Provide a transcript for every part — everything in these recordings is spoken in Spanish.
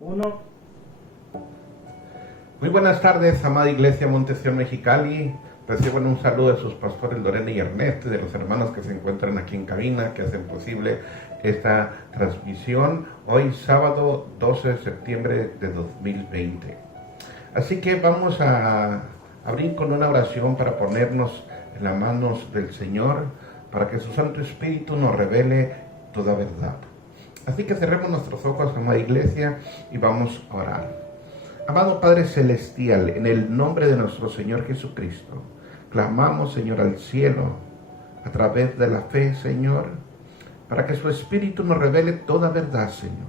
Uno. Muy buenas tardes, amada Iglesia Montesión Mexicali. Reciban un saludo de sus pastores Lorena y Ernesto y de los hermanos que se encuentran aquí en cabina, que hacen posible esta transmisión hoy sábado 12 de septiembre de 2020. Así que vamos a abrir con una oración para ponernos en las manos del Señor, para que su Santo Espíritu nos revele toda verdad. Así que cerremos nuestros ojos, amada Iglesia, y vamos a orar. Amado Padre Celestial, en el nombre de nuestro Señor Jesucristo, clamamos, Señor, al cielo, a través de la fe, Señor, para que su Espíritu nos revele toda verdad, Señor,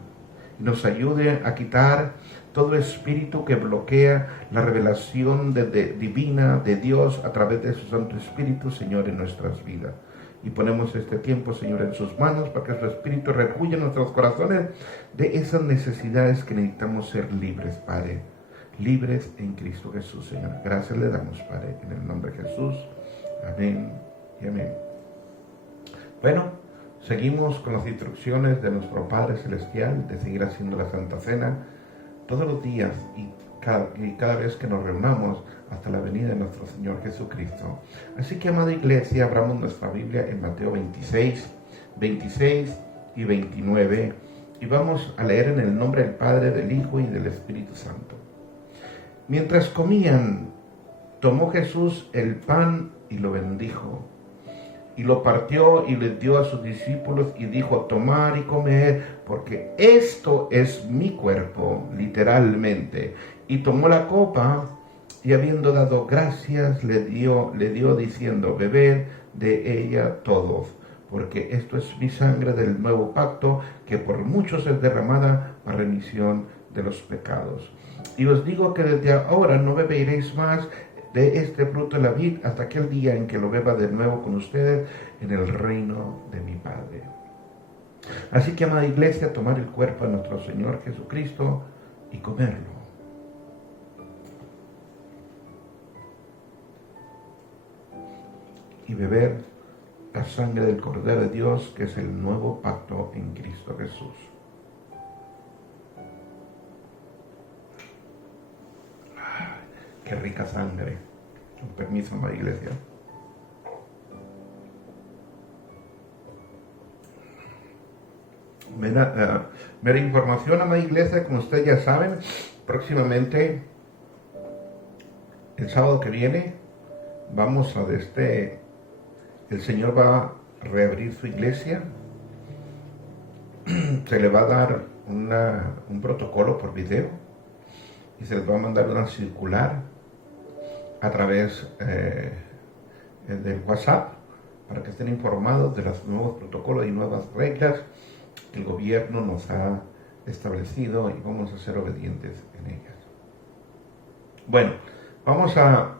y nos ayude a quitar todo espíritu que bloquea la revelación divina de Dios a través de su Santo Espíritu, Señor, en nuestras vidas. Y ponemos este tiempo, Señor, en sus manos, para que su Espíritu rehuya en nuestros corazones de esas necesidades que necesitamos ser libres, Padre. Libres en Cristo Jesús, Señor. Gracias le damos, Padre, en el nombre de Jesús. Amén y amén. Bueno, seguimos con las instrucciones de nuestro Padre Celestial de seguir haciendo la Santa Cena todos los días y cada vez que nos reunamos hasta la venida de nuestro Señor Jesucristo. Así que, amada Iglesia, abramos nuestra Biblia en Mateo 26 y 29 y vamos a leer en el nombre del Padre, del Hijo y del Espíritu Santo. Mientras comían, tomó Jesús el pan y lo bendijo, y lo partió y les dio a sus discípulos y dijo: tomad y comed, porque esto es mi cuerpo, literalmente. Y tomó la copa y habiendo dado gracias le dio diciendo: bebed de ella todos, porque esto es mi sangre del nuevo pacto, que por muchos es derramada para remisión de los pecados. Y os digo que desde ahora no beberéis más de este fruto de la vid hasta aquel día en que lo beba de nuevo con ustedes en el reino de mi Padre. Así que, amada Iglesia, tomar el cuerpo de nuestro Señor Jesucristo y comerlo. Y beber la sangre del Cordero de Dios, que es el nuevo pacto en Cristo Jesús. Qué rica sangre. Con permiso, amada Iglesia. Mera información, amada Iglesia, como ustedes ya saben, próximamente, el sábado que viene, vamos a el Señor va a reabrir su iglesia. Se le va a dar un protocolo por video y se les va a mandar una circular a través del WhatsApp para que estén informados de los nuevos protocolos y nuevas reglas que el gobierno nos ha establecido, y vamos a ser obedientes en ellas. Bueno, vamos a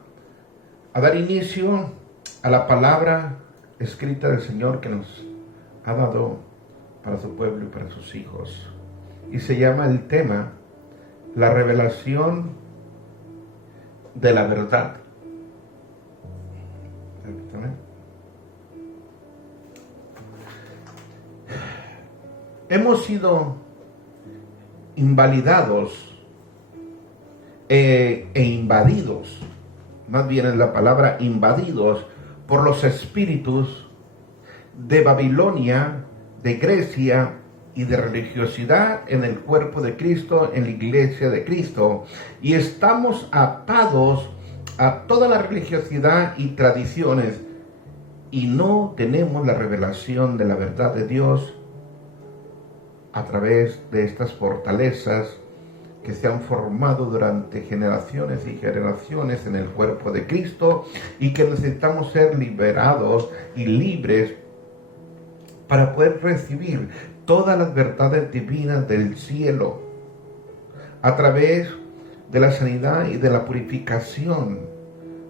dar inicio a la palabra escrita del Señor que nos ha dado para su pueblo y para sus hijos. Y se llama el tema: la revelación de la verdad. Hemos sido invalidados e invadidos, más bien es la palabra invadidos, por los espíritus de Babilonia, de Grecia y de religiosidad en el cuerpo de Cristo, en la iglesia de Cristo, y estamos atados a toda la religiosidad y tradiciones, y no tenemos la revelación de la verdad de Dios a través de estas fortalezas que se han formado durante generaciones y generaciones en el cuerpo de Cristo, y que necesitamos ser liberados y libres para poder recibir todas las verdades divinas del cielo a través de la sanidad y de la purificación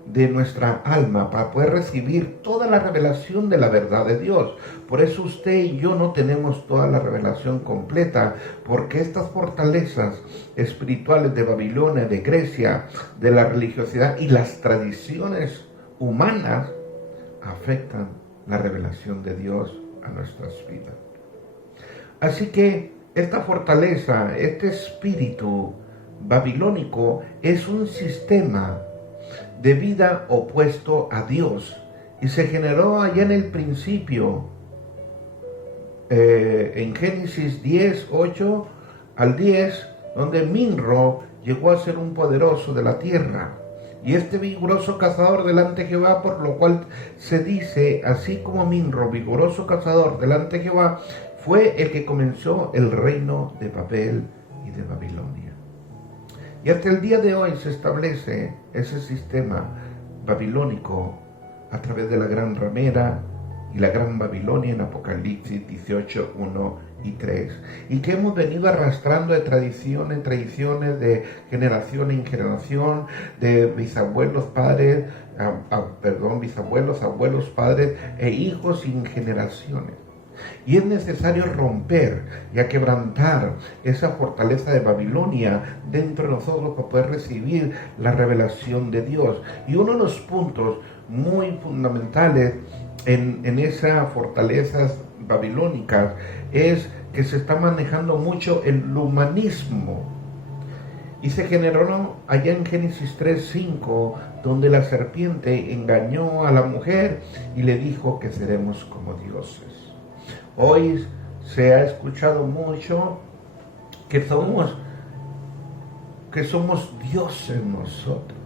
de nuestra alma, para poder recibir toda la revelación de la verdad de Dios. Por eso usted y yo no tenemos toda la revelación completa, porque estas fortalezas espirituales de Babilonia, de Grecia, de la religiosidad y las tradiciones humanas afectan la revelación de Dios a nuestras vidas. Así que esta fortaleza, este espíritu babilónico es un sistema de vida opuesto a Dios y se generó allá en el principio, en Génesis 10, 8 al 10, donde Minro llegó a ser un poderoso de la tierra. Y este vigoroso cazador delante de Jehová, por lo cual se dice, así como Minro, vigoroso cazador delante de Jehová, fue el que comenzó el reino de Babel y de Babilonia. Y hasta el día de hoy se establece ese sistema babilónico a través de la gran ramera y la gran Babilonia en Apocalipsis 18, 1 y 3, y que hemos venido arrastrando de tradición en tradiciones, de generación en generación, de bisabuelos, padres, bisabuelos, abuelos, padres e hijos sin generaciones. Y es necesario romper y quebrantar esa fortaleza de Babilonia dentro de nosotros para poder recibir la revelación de Dios. Y uno de los puntos muy fundamentales en esas fortalezas babilónicas es que se está manejando mucho el humanismo. Y se generó allá en Génesis 3:5, donde la serpiente engañó a la mujer y le dijo que seremos como dioses. Hoy se ha escuchado mucho que somos dioses nosotros.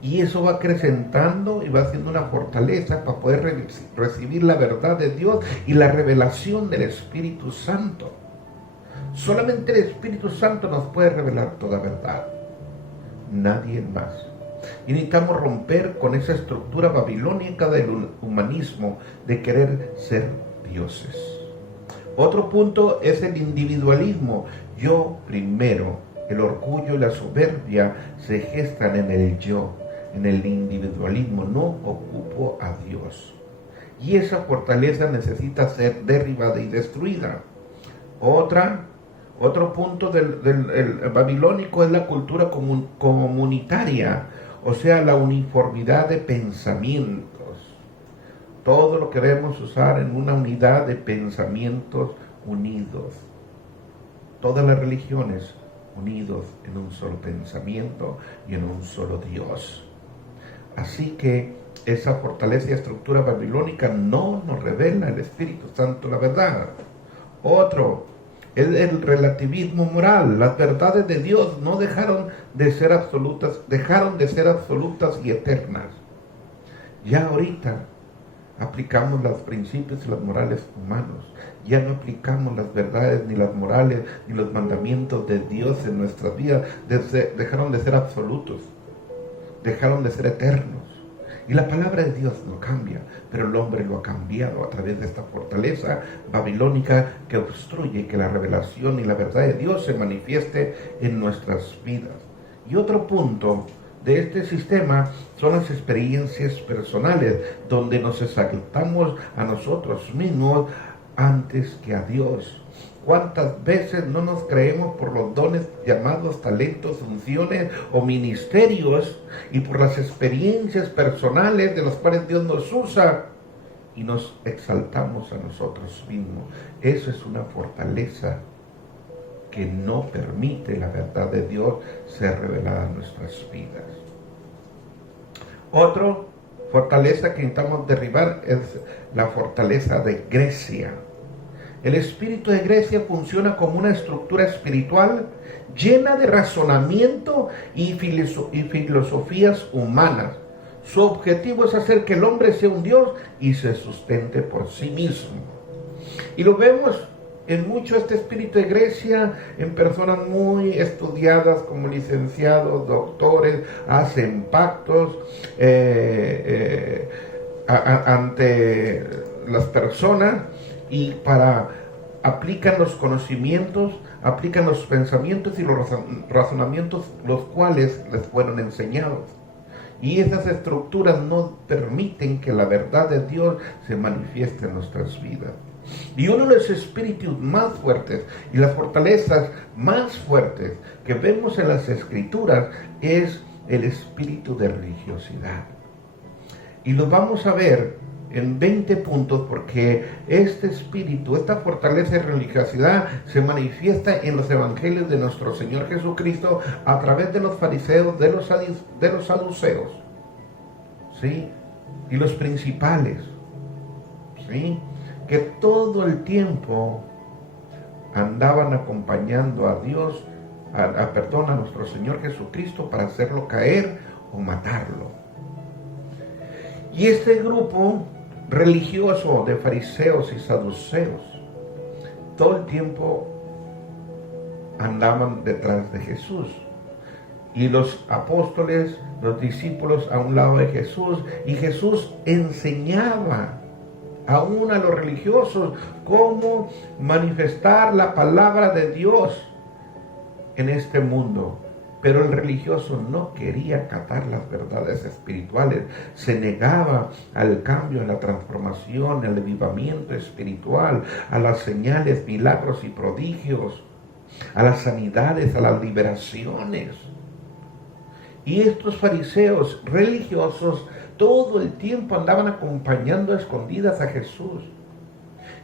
Y eso va acrecentando y va haciendo una fortaleza para poder recibir la verdad de Dios y la revelación del Espíritu Santo. Solamente el Espíritu Santo nos puede revelar toda verdad. Nadie más. Y necesitamos romper con esa estructura babilónica del humanismo de querer ser dioses. Otro punto es el individualismo. Yo primero. El orgullo y la soberbia se gestan en el yo, en el individualismo. No ocupo a Dios. Y esa fortaleza necesita ser derribada y destruida. Otro punto del babilónico es la cultura comunitaria, o sea, la uniformidad de pensamientos. Todo lo queremos usar en una unidad de pensamientos unidos. Todas las religiones unidos en un solo pensamiento y en un solo Dios. Así que esa fortaleza y estructura babilónica no nos revela el Espíritu Santo la verdad. Otro es el relativismo moral. Las verdades de Dios no dejaron de ser absolutas y eternas. Ya ahorita aplicamos los principios y las morales humanos. Ya no aplicamos las verdades, ni las morales, ni los mandamientos de Dios en nuestras vidas. Dejaron de ser absolutos. Dejaron de ser eternos. Y la palabra de Dios no cambia, pero el hombre lo ha cambiado a través de esta fortaleza babilónica que obstruye que la revelación y la verdad de Dios se manifieste en nuestras vidas. Y otro punto de este sistema son las experiencias personales, donde nos exaltamos a nosotros mismos antes que a Dios. ¿Cuántas veces no nos creemos por los dones llamados talentos, funciones o ministerios y por las experiencias personales de los cuales Dios nos usa y nos exaltamos a nosotros mismos? Eso es una fortaleza que no permite la verdad de Dios ser revelada en nuestras vidas. Otra fortaleza que intentamos derribar es la fortaleza de Grecia. El espíritu de Grecia funciona como una estructura espiritual llena de razonamiento y filosofías humanas. Su objetivo es hacer que el hombre sea un Dios y se sustente por sí mismo. Y lo vemos en mucho este espíritu de Grecia en personas muy estudiadas como licenciados, doctores, hacen pactos ante las personas y aplican los conocimientos, aplican los pensamientos y los razonamientos los cuales les fueron enseñados. Y esas estructuras no permiten que la verdad de Dios se manifieste en nuestras vidas. Y uno de los espíritus más fuertes y las fortalezas más fuertes que vemos en las Escrituras es el espíritu de religiosidad. Y lo vamos a ver en 20 puntos, porque este espíritu, esta fortaleza y religiosidad se manifiesta en los evangelios de nuestro Señor Jesucristo a través de los fariseos, de los saduceos, ¿sí? Y los principales, ¿sí? Que todo el tiempo andaban acompañando a Dios, a nuestro Señor Jesucristo para hacerlo caer o matarlo. Y este grupo religioso de fariseos y saduceos todo el tiempo andaban detrás de Jesús, y los apóstoles, los discípulos a un lado de Jesús, y Jesús enseñaba aún a los religiosos cómo manifestar la palabra de Dios en este mundo. Pero el religioso no quería acatar las verdades espirituales, se negaba al cambio, a la transformación, al avivamiento espiritual, a las señales, milagros y prodigios, a las sanidades, a las liberaciones. Y estos fariseos religiosos todo el tiempo andaban acompañando a escondidas a Jesús.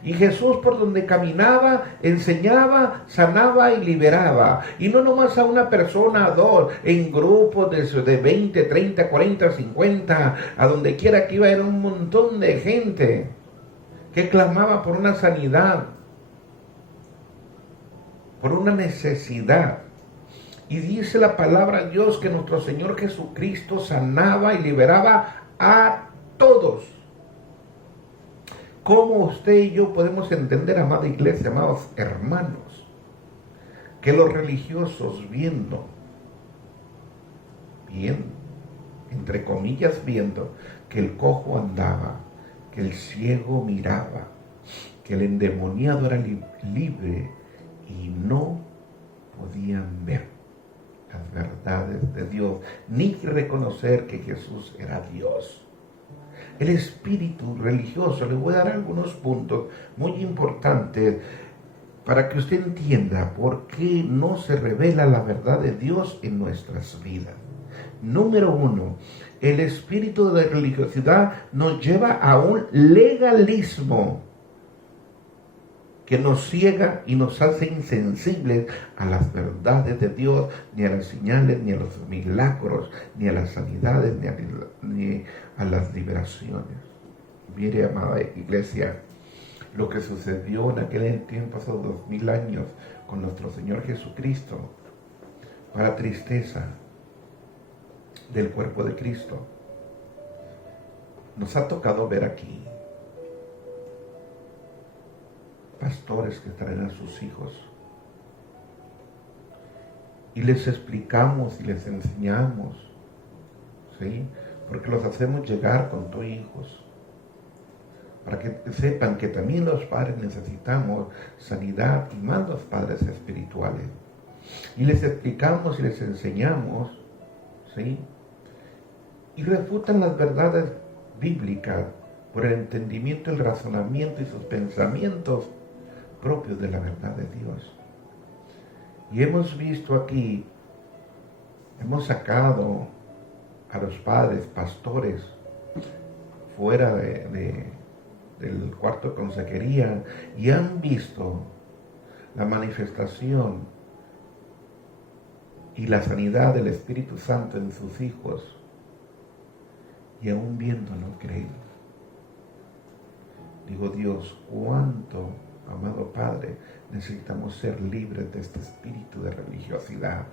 Y Jesús, por donde caminaba, enseñaba, sanaba y liberaba. Y no nomás a una persona, a dos, en grupos de 20, 30, 40, 50, a donde quiera que iba, era un montón de gente que clamaba por una sanidad, por una necesidad. Y dice la palabra de Dios que nuestro Señor Jesucristo sanaba y liberaba a todos. ¿Cómo usted y yo podemos entender, amada iglesia, amados hermanos, que los religiosos viendo, entre comillas viendo, que el cojo andaba, que el ciego miraba, que el endemoniado era libre, y no podían ver las verdades de Dios, ni reconocer que Jesús era Dios? El espíritu religioso, le voy a dar algunos puntos muy importantes para que usted entienda por qué no se revela la verdad de Dios en nuestras vidas. Número 1, el espíritu de religiosidad nos lleva a un legalismo que nos ciega y nos hace insensibles a las verdades de Dios, ni a las señales, ni a los milagros, ni a las sanidades, ni a las liberaciones. Mire, amada iglesia, lo que sucedió en aquel tiempo, hace 2000 años, con nuestro Señor Jesucristo, para tristeza del cuerpo de Cristo, nos ha tocado ver aquí pastores que traen a sus hijos y les explicamos y les enseñamos, ¿sí? Porque los hacemos llegar con tus hijos, para que sepan que también los padres necesitamos sanidad, y más los padres espirituales. Y les explicamos y les enseñamos, ¿sí? Y refutan las verdades bíblicas por el entendimiento, el razonamiento y sus pensamientos propios de la verdad de Dios. Y hemos visto aquí, hemos sacado a los padres, pastores, fuera del cuarto de consejería, y han visto la manifestación y la sanidad del Espíritu Santo en sus hijos, y aún viendo no creen. Digo, Dios, cuánto, amado Padre, necesitamos ser libres de este espíritu de religiosidad.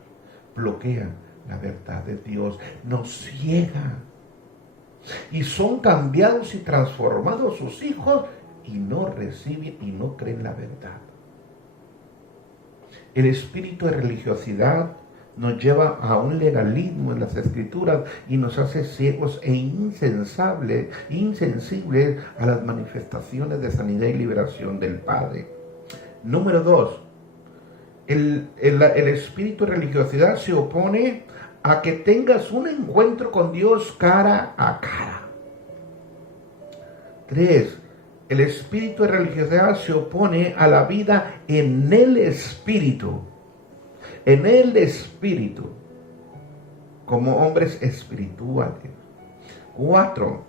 Bloquea la verdad de Dios, nos ciega, y son cambiados y transformados sus hijos, y no reciben y no creen la verdad. El espíritu de religiosidad nos lleva a un legalismo en las escrituras y nos hace ciegos e insensibles a las manifestaciones de sanidad y liberación del Padre. Número 2, el espíritu de religiosidad se opone a que tengas un encuentro con Dios cara a cara. 3, el espíritu de religiosidad se opone a la vida en el espíritu. En el espíritu, como hombres espirituales. 4,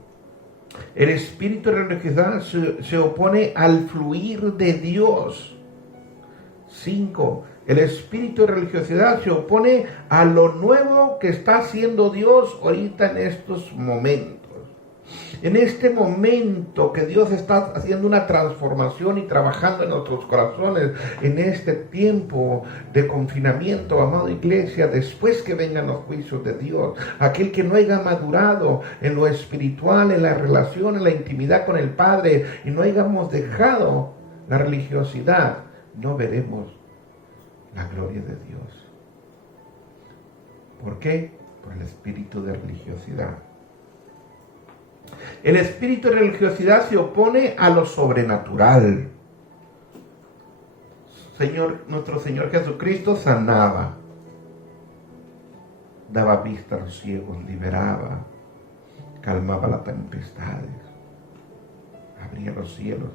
El espíritu de religiosidad se opone al fluir de Dios. 5. El espíritu de religiosidad se opone a lo nuevo que está haciendo Dios ahorita en estos momentos. En este momento que Dios está haciendo una transformación y trabajando en nuestros corazones, en este tiempo de confinamiento, amada iglesia, después que vengan los juicios de Dios, aquel que no haya madurado en lo espiritual, en la relación, en la intimidad con el Padre, y no hayamos dejado la religiosidad, no veremos la gloria de Dios. ¿Por qué? Por el espíritu de religiosidad. El espíritu de religiosidad se opone a lo sobrenatural. Nuestro Señor Jesucristo sanaba, daba vista a los ciegos, liberaba, calmaba las tempestades, abría los cielos,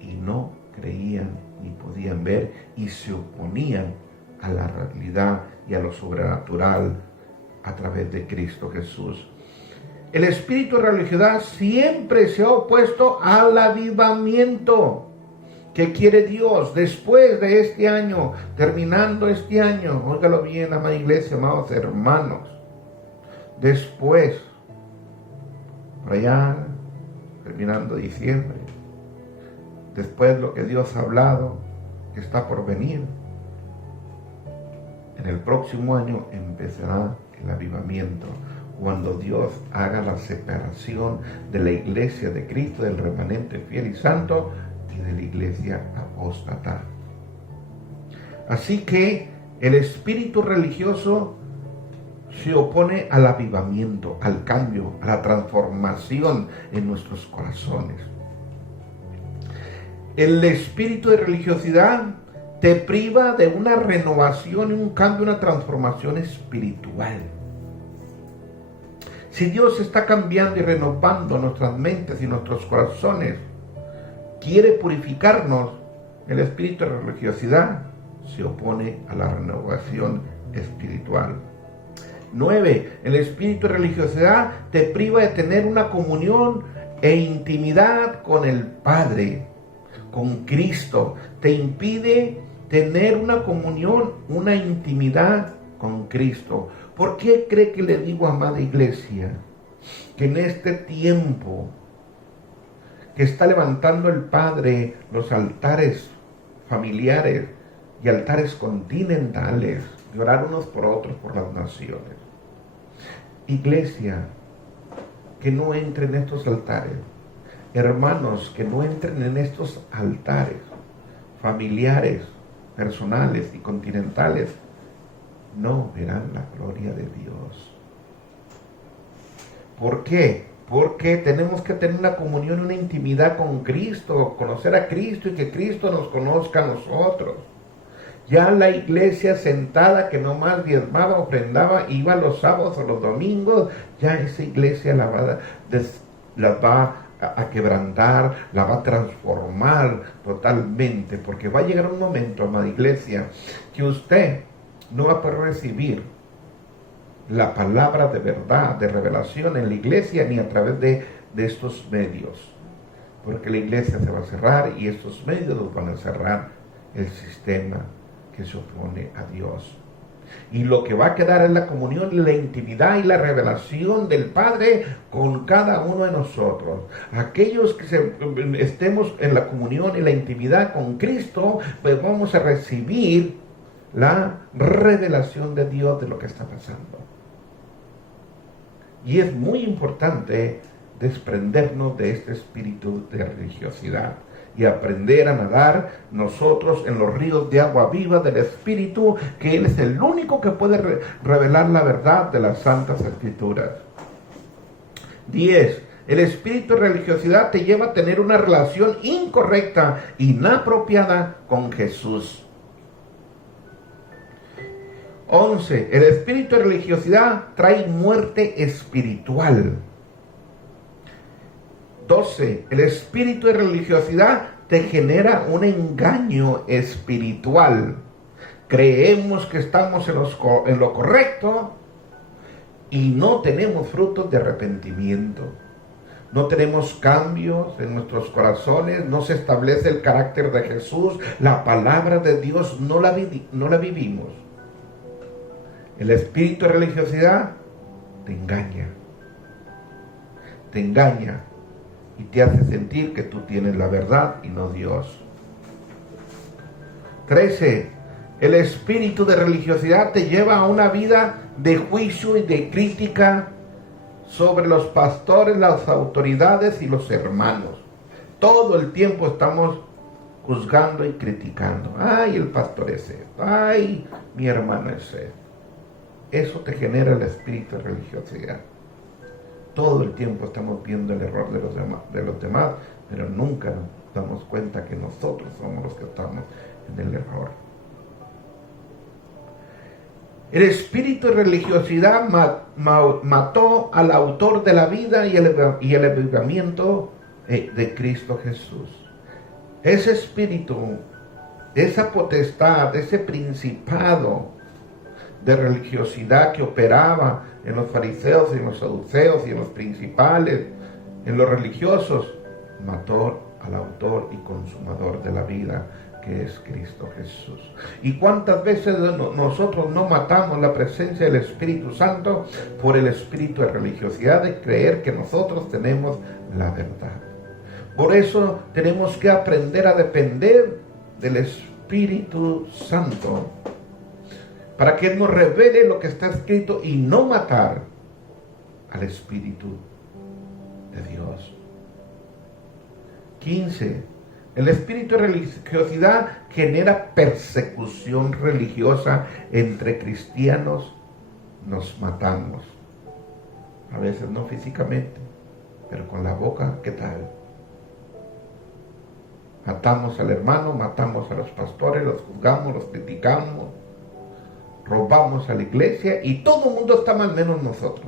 y no creían ni podían ver y se oponían a la realidad y a lo sobrenatural a través de Cristo Jesús. El espíritu de religiosidad siempre se ha opuesto al avivamiento que quiere Dios después de este año, terminando este año. Óigalo bien, amada iglesia, amados hermanos. Después, por allá, terminando diciembre, después lo que Dios ha hablado, que está por venir, en el próximo año empezará el avivamiento, cuando Dios haga la separación de la iglesia de Cristo, del remanente fiel y santo, y de la iglesia apóstata. Así que el espíritu religioso se opone al avivamiento, al cambio, a la transformación en nuestros corazones. El espíritu de religiosidad te priva de una renovación, un cambio, una transformación espiritual. Si Dios está cambiando y renovando nuestras mentes y nuestros corazones, quiere purificarnos, el espíritu de religiosidad se opone a la renovación espiritual. 9. El espíritu de religiosidad te priva de tener una comunión e intimidad con el Padre, con Cristo. Te impide tener una comunión, una intimidad con Cristo. ¿Por qué cree que le digo, amada iglesia, que en este tiempo que está levantando el Padre los altares familiares y altares continentales, de orar unos por otros por las naciones? Iglesia, que no entren en estos altares. Hermanos, que no entren en estos altares familiares, personales y continentales, no verán la gloria de Dios. ¿Por qué? Porque tenemos que tener una comunión, una intimidad con Cristo, conocer a Cristo y que Cristo nos conozca a nosotros. Ya la iglesia sentada que nomás diezmaba, ofrendaba, iba los sábados o los domingos, ya esa iglesia la va a quebrantar, la va a transformar totalmente, porque va a llegar un momento, amada iglesia, que usted no va a poder recibir la palabra de verdad, de revelación en la iglesia, ni a través de estos medios, porque la iglesia se va a cerrar y estos medios los van a cerrar el sistema que se opone a Dios. Y lo que va a quedar es la comunión, la intimidad y la revelación del Padre con cada uno de nosotros. Aquellos que estemos en la comunión y la intimidad con Cristo, pues vamos a recibir la revelación de Dios de lo que está pasando. Y es muy importante desprendernos de este espíritu de religiosidad y aprender a nadar nosotros en los ríos de agua viva del Espíritu, que Él es el único que puede revelar la verdad de las Santas Escrituras. 10. El espíritu de religiosidad te lleva a tener una relación incorrecta, inapropiada con Jesús. 11. El espíritu de religiosidad trae muerte espiritual. 12. El espíritu de religiosidad te genera un engaño espiritual. Creemos que estamos en lo correcto y no tenemos frutos de arrepentimiento. no tenemos cambios en nuestros corazones, no se establece el carácter de Jesús, la palabra de Dios no la vivimos. El espíritu de religiosidad te engaña y te hace sentir que tú tienes la verdad y no Dios. 13. El espíritu de religiosidad te lleva a una vida de juicio y de crítica sobre los pastores, las autoridades y los hermanos. Todo el tiempo estamos juzgando y criticando. Ay, el pastor es esto. Ay, mi hermano es esto. Eso te genera el espíritu de religiosidad. Todo el tiempo estamos viendo el error de los demás, pero nunca nos damos cuenta que nosotros somos los que estamos en el error. El espíritu de religiosidad mató al autor de la vida y el avivamiento de Cristo Jesús. Ese espíritu, esa potestad, ese principado de religiosidad que operaba en los fariseos y en los saduceos y en los principales, en los religiosos, mató al autor y consumador de la vida, que es Cristo Jesús. ¿Y cuántas veces nosotros no matamos la presencia del Espíritu Santo por el espíritu de religiosidad, de creer que nosotros tenemos la verdad? Por eso tenemos que aprender a depender del Espíritu Santo, para que Él nos revele lo que está escrito y no matar al Espíritu de Dios. 15. El espíritu de religiosidad genera persecución religiosa entre cristianos. Nos matamos. A veces no físicamente, pero con la boca, ¿qué tal? Matamos al hermano, matamos a los pastores, los juzgamos, los criticamos, robamos a la iglesia y todo el mundo está mal menos nosotros.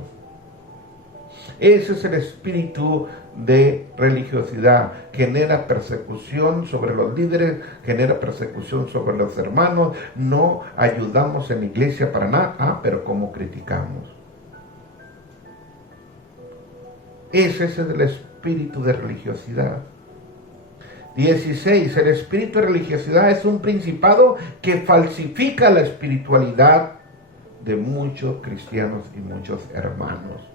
Ese es el espíritu de religiosidad. Genera persecución sobre los líderes, genera persecución sobre los hermanos. No ayudamos en la iglesia para nada, pero ¿cómo criticamos? Ese es el espíritu de religiosidad. 16. El espíritu de religiosidad es un principado que falsifica la espiritualidad de muchos cristianos y muchos hermanos.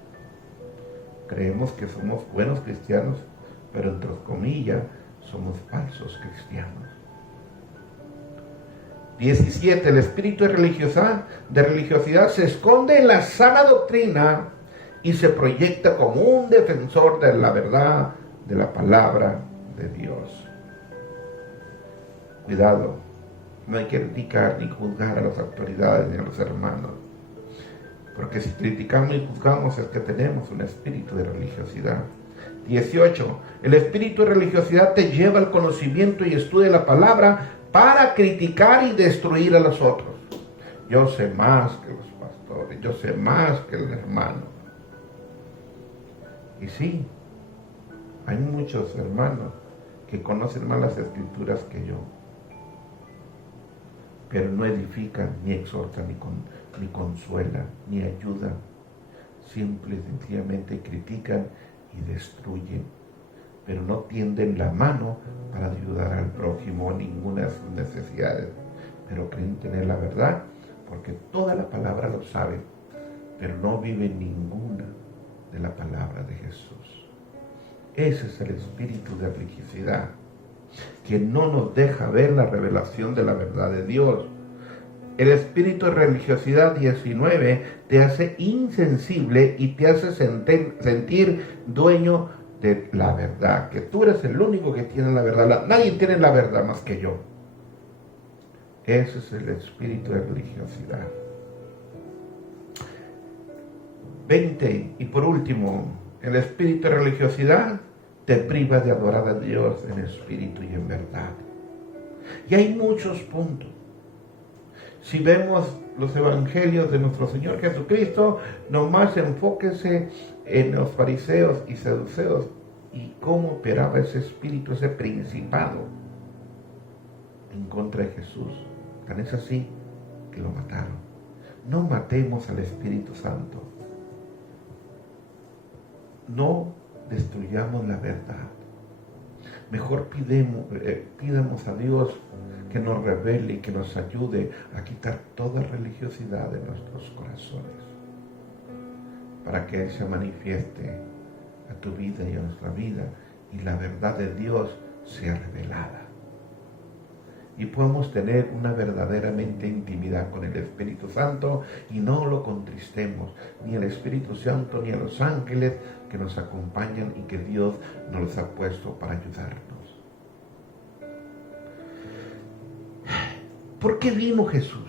Creemos que somos buenos cristianos, pero entre comillas somos falsos cristianos. 17. El espíritu de religiosidad se esconde en la sana doctrina y se proyecta como un defensor de la verdad de la palabra de Dios. Cuidado, no hay que criticar ni juzgar a las autoridades ni a los hermanos. Porque si criticamos y juzgamos es que tenemos un espíritu de religiosidad. 18. El espíritu de religiosidad te lleva al conocimiento y estudio de la palabra para criticar y destruir a los otros. Yo sé más que los pastores, yo sé más que el hermano. Y sí, hay muchos hermanos que conocen más las escrituras que yo, pero no edifican, ni exhortan, ni consuelan, ni ayudan. Simple y sencillamente critican y destruyen, pero no tienden la mano para ayudar al prójimo en ninguna de sus necesidades. Pero creen tener la verdad, porque toda la palabra lo saben, pero no viven ninguna de la palabra de Jesús. Ese es el espíritu de religiosidad, que no nos deja ver la revelación de la verdad de Dios. El espíritu de religiosidad 19 te hace insensible y te hace sentir dueño de la verdad, que tú eres el único que tiene la verdad. Nadie tiene la verdad más que yo. Ese es el espíritu de religiosidad. 20. Y por último, el espíritu de religiosidad te priva de adorar a Dios en espíritu y en verdad. Y hay muchos puntos. Si vemos los evangelios de nuestro Señor Jesucristo, nomás enfóquese en los fariseos y saduceos y cómo operaba ese espíritu, ese principado en contra de Jesús. Tan es así que lo mataron. No matemos al Espíritu Santo. No destruyamos la verdad. Mejor pidamos a Dios que nos revele y que nos ayude a quitar toda religiosidad de nuestros corazones, para que Él se manifieste a tu vida y a nuestra vida y la verdad de Dios sea revelada. Y podemos tener una verdaderamente intimidad con el Espíritu Santo y no lo contristemos, ni al Espíritu Santo ni a los ángeles que nos acompañan y que Dios nos ha puesto para ayudarnos. ¿Por qué vino Jesús?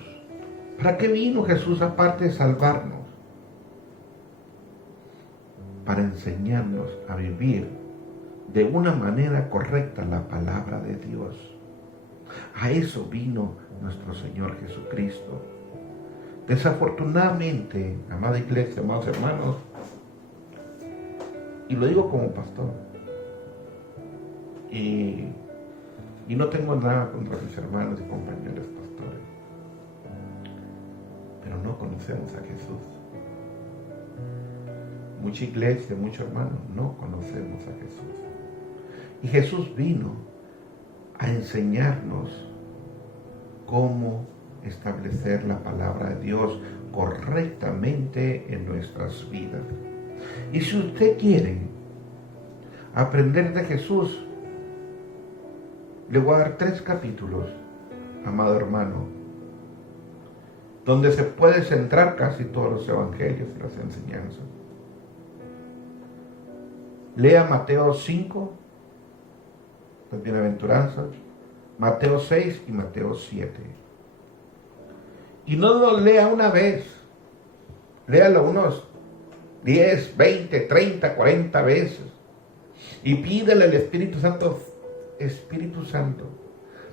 ¿Para qué vino Jesús aparte de salvarnos? Para enseñarnos a vivir de una manera correcta la palabra de Dios. A eso vino nuestro Señor Jesucristo. Desafortunadamente, amada iglesia, amados hermanos, y lo digo como pastor, y no tengo nada contra mis hermanos y compañeros pastores, pero no conocemos a Jesús. Mucha iglesia, muchos hermanos, no conocemos a Jesús. Y Jesús vino a enseñarnos cómo establecer la palabra de Dios correctamente en nuestras vidas. Y si usted quiere aprender de Jesús, le voy a dar 3 capítulos, amado hermano, donde se puede centrar casi todos los evangelios y las enseñanzas. Lea Mateo 5, las bienaventuranzas, Mateo 6 y Mateo 7. Y no lo lea una vez, léalo unos 10, 20, 30, 40 veces. Y pídele al Espíritu Santo: Espíritu Santo,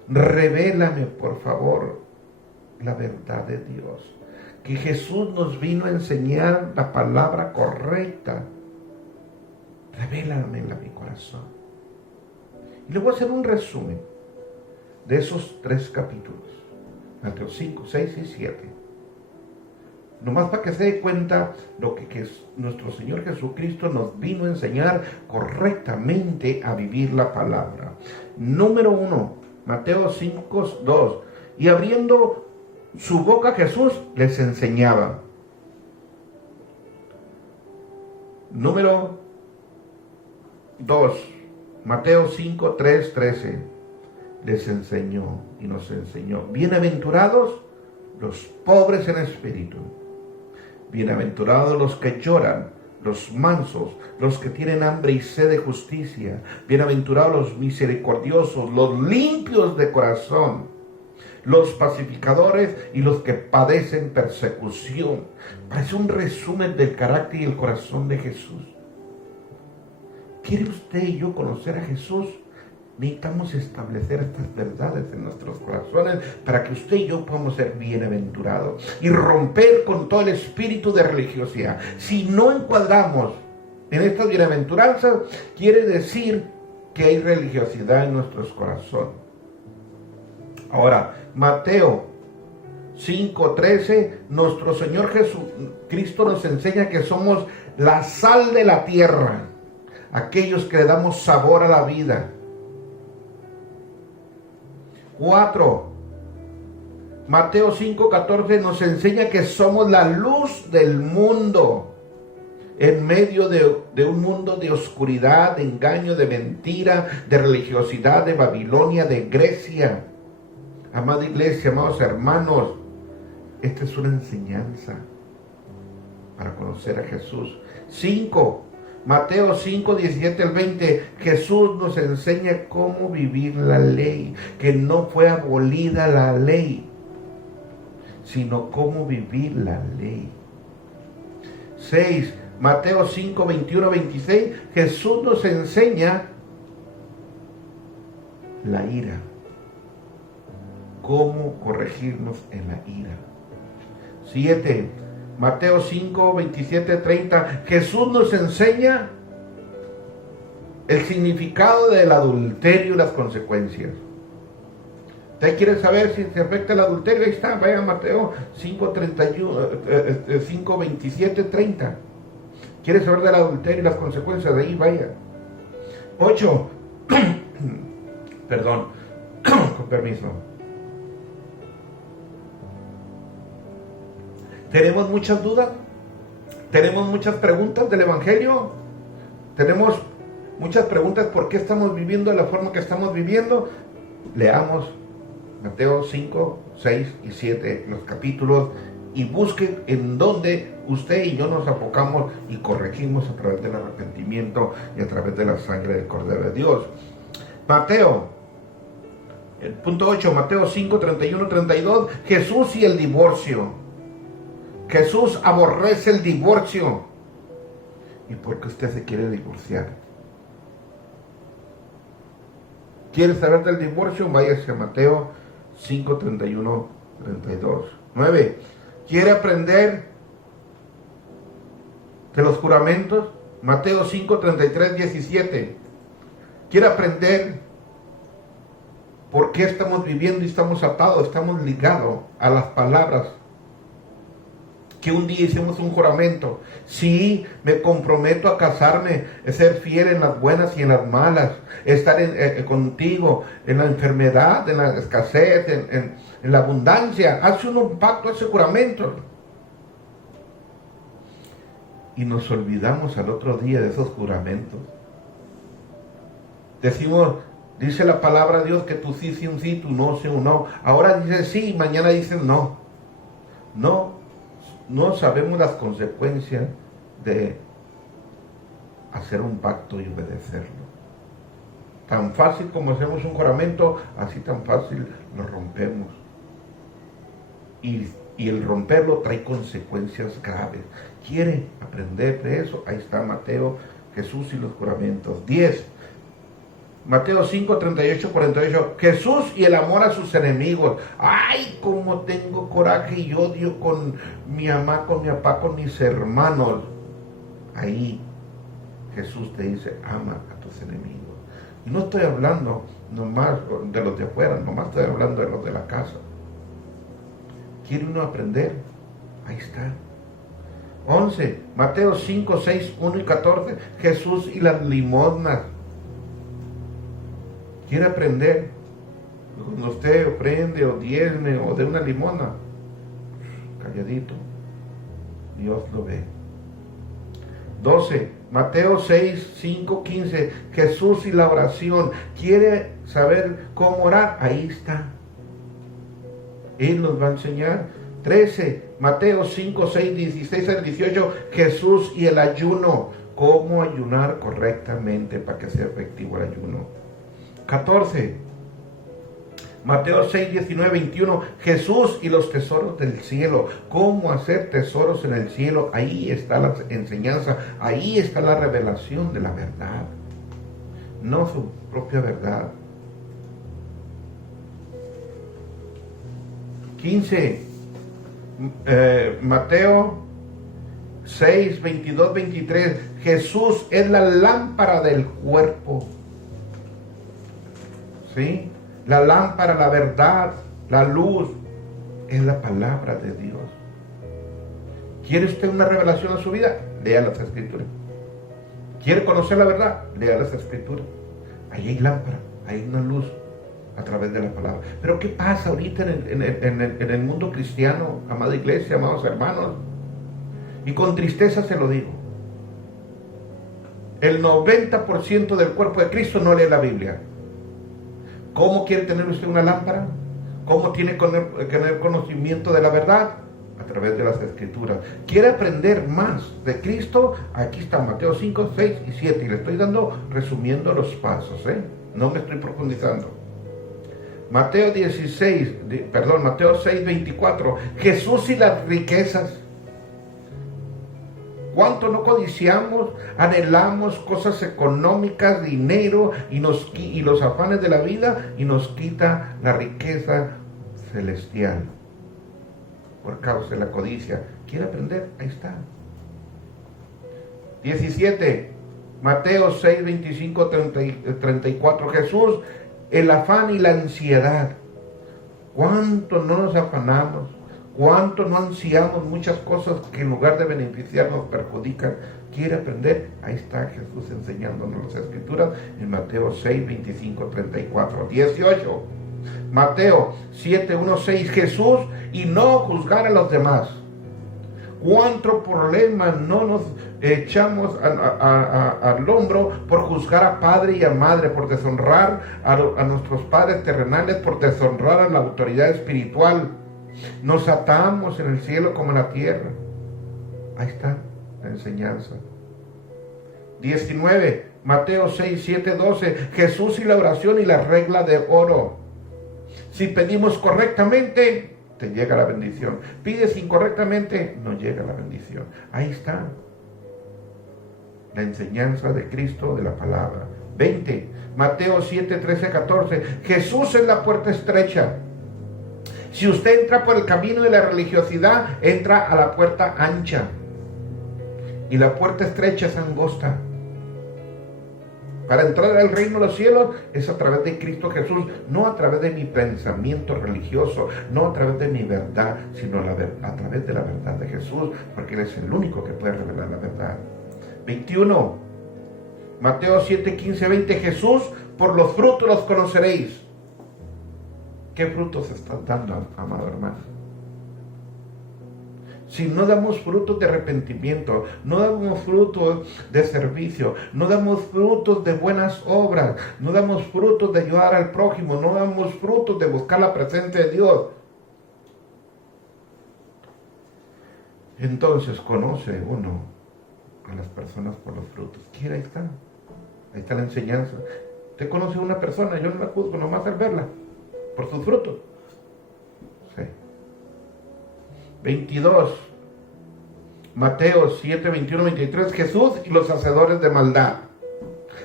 revélame por favor la verdad de Dios. Que Jesús nos vino a enseñar la palabra correcta. Revélamela en mi corazón. Y le voy a hacer un resumen de esos 3 capítulos. Mateo 5, 6 y 7. Nomás para que se dé cuenta lo que nuestro Señor Jesucristo nos vino a enseñar correctamente a vivir la palabra. Número 1, Mateo 5, 2. Y abriendo su boca Jesús les enseñaba. Número 2, Mateo 5, 3, 13. Les enseñó y nos enseñó. Bienaventurados los pobres en espíritu. Bienaventurados los que lloran, los mansos, los que tienen hambre y sed de justicia. Bienaventurados los misericordiosos, los limpios de corazón, los pacificadores y los que padecen persecución. Parece un resumen del carácter y el corazón de Jesús. ¿Quiere usted y yo conocer a Jesús? Necesitamos establecer estas verdades en nuestros corazones para que usted y yo podamos ser bienaventurados y romper con todo el espíritu de religiosidad. Si no encuadramos en estas bienaventuranzas, quiere decir que hay religiosidad en nuestros corazones. Ahora, Mateo 5:13, nuestro Señor Jesucristo nos enseña que somos la sal de la tierra, aquellos que le damos sabor a la vida. 4. Mateo 5:14 nos enseña que somos la luz del mundo en medio de un mundo de oscuridad, de engaño, de mentira, de religiosidad, de Babilonia, de Grecia. Amada iglesia, amados hermanos, esta es una enseñanza para conocer a Jesús. 5. Mateo 5, 17 al 20, Jesús nos enseña cómo vivir la ley, que no fue abolida la ley, sino cómo vivir la ley. 6, Mateo 5, 21, 26, Jesús nos enseña la ira, cómo corregirnos en la ira. 7, Mateo 5, 27, 30, Jesús nos enseña el significado del adulterio y las consecuencias. ¿Usted quiere saber si se afecta el adulterio? Ahí está, vaya a Mateo 5, 27, 30. ¿Quiere saber del adulterio y las consecuencias de ahí? Vaya. 8. Perdón, con permiso. ¿Tenemos muchas dudas? ¿Tenemos muchas preguntas del Evangelio? ¿Tenemos muchas preguntas por qué estamos viviendo de la forma que estamos viviendo? Leamos Mateo 5, 6 y 7, los capítulos, y busquen en donde usted y yo nos enfocamos y corregimos a través del arrepentimiento y a través de la sangre del Cordero de Dios. Mateo, el punto 8, Mateo 5, 31, 32, Jesús y el divorcio. Jesús aborrece el divorcio. ¿Y por qué usted se quiere divorciar? ¿Quiere saber del divorcio? Váyase a Mateo 5, 31, 32. 9. ¿Quiere aprender de los juramentos? Mateo 5, 33, 17. ¿Quiere aprender por qué estamos viviendo y estamos atados, estamos ligados a las palabras? Que un día hicimos un juramento. Sí, me comprometo a casarme, a ser fiel en las buenas y en las malas, estar contigo en la enfermedad, en la escasez, en la abundancia. Hace un pacto, hace juramento. Y nos olvidamos al otro día de esos juramentos. Decimos, dice la palabra de Dios que tu sí, sí, un sí, tu no, sí, un no. Ahora dices sí, mañana dices no. No sabemos las consecuencias de hacer un pacto y obedecerlo. Tan fácil como hacemos un juramento, así tan fácil lo rompemos. Y el romperlo trae consecuencias graves. ¿Quiere aprender de eso? Ahí está Mateo, Jesús y los juramentos. 10. Mateo 5, 38, 48. Jesús y el amor a sus enemigos. Ay, cómo tengo coraje y odio con mi mamá, con mi papá, con mis hermanos. Ahí Jesús te dice, ama a tus enemigos. Y no estoy hablando nomás de los de afuera, nomás estoy hablando de los de la casa. ¿Quiere uno aprender? Ahí está. 11. Mateo 5, 6, 1 y 14. Jesús y las limosnas. ¿Quiere aprender? Cuando usted ofrende o diezme o de una limosna, calladito, Dios lo ve. 12. Mateo 6, 5, 15. Jesús y la oración. ¿Quiere saber cómo orar? Ahí está. Él nos va a enseñar. 13. Mateo 5, 6, 16 al 18. Jesús y el ayuno. ¿Cómo ayunar correctamente para que sea efectivo el ayuno? 14. Mateo 6, 19, 21. Jesús y los tesoros del cielo. ¿Cómo hacer tesoros en el cielo? Ahí está la enseñanza. Ahí está la revelación de la verdad. No su propia verdad. 15. Mateo 6, 22, 23. Jesús es la lámpara del cuerpo. ¿Sí? La lámpara, la verdad, la luz, es la palabra de Dios. ¿Quiere usted una revelación a su vida? Lea las Escrituras. ¿Quiere conocer la verdad? Lea las Escrituras. Ahí hay lámpara, hay una luz a través de la palabra. Pero ¿qué pasa ahorita en el mundo cristiano, amada iglesia, amados hermanos? Y con tristeza se lo digo. El 90% del cuerpo de Cristo no lee la Biblia. ¿Cómo quiere tener usted una lámpara? ¿Cómo tiene que tener conocimiento de la verdad? A través de las Escrituras. ¿Quiere aprender más de Cristo? Aquí está Mateo 5, 6 y 7. Y le estoy resumiendo los pasos. No me estoy profundizando. Mateo 6, 24. Jesús y las riquezas. ¿Cuánto no codiciamos, anhelamos cosas económicas, dinero y los afanes de la vida y nos quita la riqueza celestial por causa de la codicia? ¿Quiere aprender? Ahí está. 17. Mateo 6, 25, 34. Jesús, el afán y la ansiedad. ¿Cuánto no nos afanamos? ¿Cuánto no ansiamos muchas cosas que en lugar de beneficiarnos perjudican? ¿Quiere aprender? Ahí está Jesús enseñándonos las Escrituras en Mateo 6, 25, 34, 18. Mateo 7, 1, 6. Jesús y no juzgar a los demás. ¿Cuánto problema no nos echamos al hombro por juzgar a padre y a madre, por deshonrar a nuestros padres terrenales, por deshonrar a la autoridad espiritual? Nos atamos en el cielo como en la tierra. Ahí está la enseñanza. 19, Mateo 6, 7, 12. Jesús y la oración y la regla de oro. Si pedimos correctamente, te llega la bendición. Pides incorrectamente, no llega la bendición. Ahí está la enseñanza de Cristo, de la palabra. 20, Mateo 7, 13, 14. Jesús es la puerta estrecha. Si usted entra por el camino de la religiosidad, entra a la puerta ancha. Y la puerta estrecha es angosta. Para entrar al reino de los cielos es a través de Cristo Jesús, no a través de mi pensamiento religioso, no a través de mi verdad, sino a través de la verdad de Jesús, porque Él es el único que puede revelar la verdad. 21, Mateo 7, 15, 20. Jesús, por los frutos los conoceréis. ¿Qué frutos están dando, amado hermano? Si no damos frutos de arrepentimiento, no damos frutos de servicio, no damos frutos de buenas obras, no damos frutos de ayudar al prójimo, no damos frutos de buscar la presencia de Dios, entonces conoce uno a las personas por los frutos. ¿Quién? Ahí está la enseñanza. Usted conoce a una persona, yo no la juzgo, nomás al verla, por sus frutos. Sí. 22, Mateo 7, 21, 23. Jesús y los hacedores de maldad.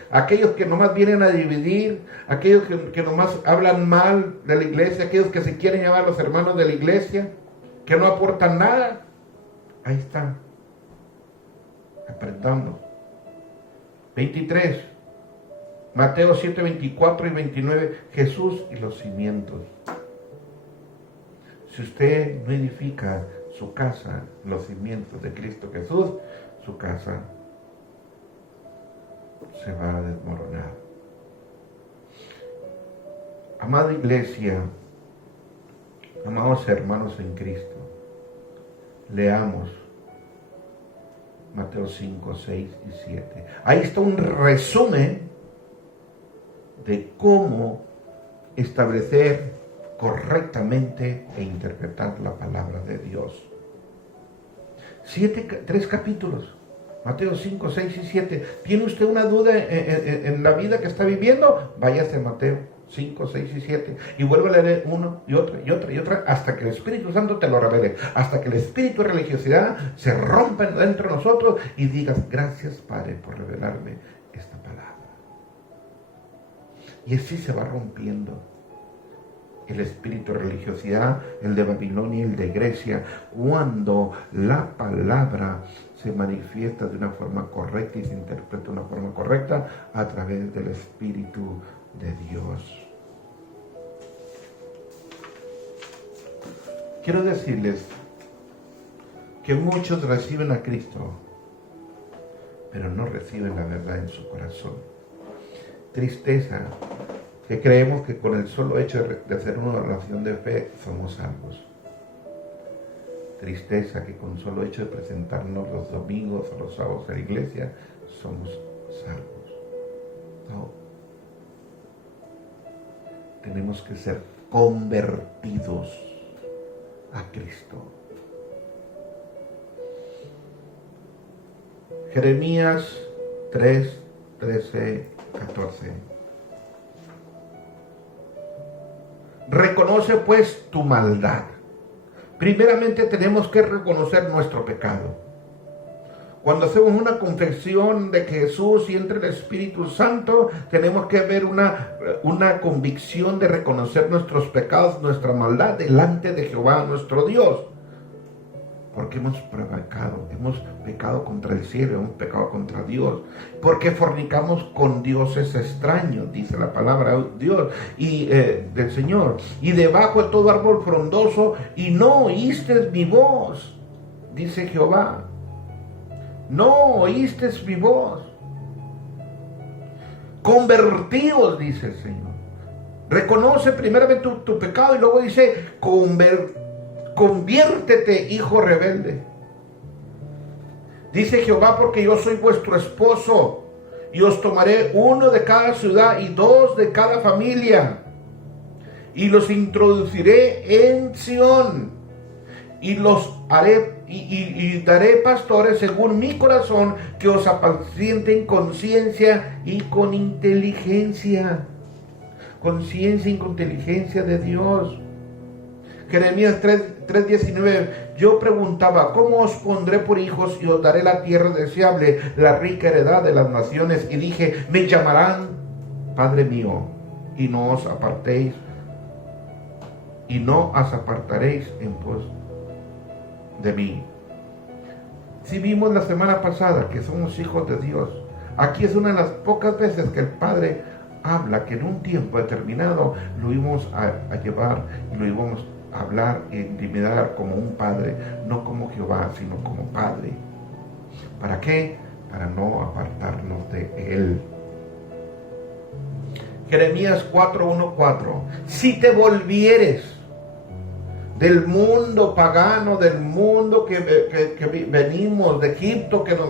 Aquellos que nomás vienen a dividir, aquellos que nomás hablan mal de la iglesia, aquellos que se quieren llamar los hermanos de la iglesia, que no aportan nada. Ahí están, aprendamos. 23, Mateo 7, 24 y 29. Jesús y los cimientos. Si usted no edifica su casa en los cimientos de Cristo Jesús, su casa se va a desmoronar. Amada iglesia, amados hermanos en Cristo, leamos Mateo 5, 6 y 7. Ahí está un resumen de cómo establecer correctamente e interpretar la palabra de Dios. 3 capítulos, Mateo 5, 6 y 7. ¿Tiene usted una duda en la vida que está viviendo? Váyase a Mateo 5, 6 y 7 y vuelve a leer uno y otro y otra y otra hasta que el Espíritu Santo te lo revele, hasta que el espíritu de religiosidad se rompa dentro de nosotros y digas: gracias, Padre, por revelarme esta palabra. Y así se va rompiendo el espíritu de religiosidad, el de Babilonia y el de Grecia, cuando la palabra se manifiesta de una forma correcta y se interpreta de una forma correcta a través del Espíritu de Dios. Quiero decirles que muchos reciben a Cristo, pero no reciben la verdad en su corazón. Tristeza que creemos que con el solo hecho de hacer una oración de fe somos salvos. Tristeza que con el solo hecho de presentarnos los domingos o los sábados a la iglesia somos salvos. No. Tenemos que ser convertidos a Cristo. Jeremías 3, 13, 14. Reconoce pues tu maldad. Primeramente tenemos que reconocer nuestro pecado. Cuando hacemos una confesión de que Jesús y entra el Espíritu Santo, tenemos que ver una convicción de reconocer nuestros pecados, nuestra maldad delante de Jehová nuestro Dios. Porque hemos pecado contra el cielo, hemos pecado contra Dios, porque fornicamos con dioses extraños, dice la palabra de Dios y del Señor, y debajo de todo árbol frondoso, y no oíste mi voz, dice Jehová, no oíste mi voz. Convertíos, dice el Señor. Reconoce primeramente tu pecado y luego dice, conviértete, hijo rebelde. Dice Jehová, porque yo soy vuestro esposo, y os tomaré uno de cada ciudad y dos de cada familia, y los introduciré en Sión, y los haré y daré pastores según mi corazón, que os apacienten con ciencia y con inteligencia. Conciencia y con inteligencia de Dios. Jeremías 3:19, yo preguntaba, ¿cómo os pondré por hijos y os daré la tierra deseable, la rica heredad de las naciones? Y dije, me llamarán Padre mío, y no os apartéis, y no os apartaréis en pos de mí. Si vimos la semana pasada que somos hijos de Dios, aquí es una de las pocas veces que el Padre habla que en un tiempo determinado lo íbamos a llevar y lo íbamos a hablar e intimidar como un padre, no como Jehová, sino como Padre. ¿Para qué? Para no apartarnos de Él. Jeremías 4:1-4, si te volvieres del mundo pagano, del mundo que venimos de Egipto, que nos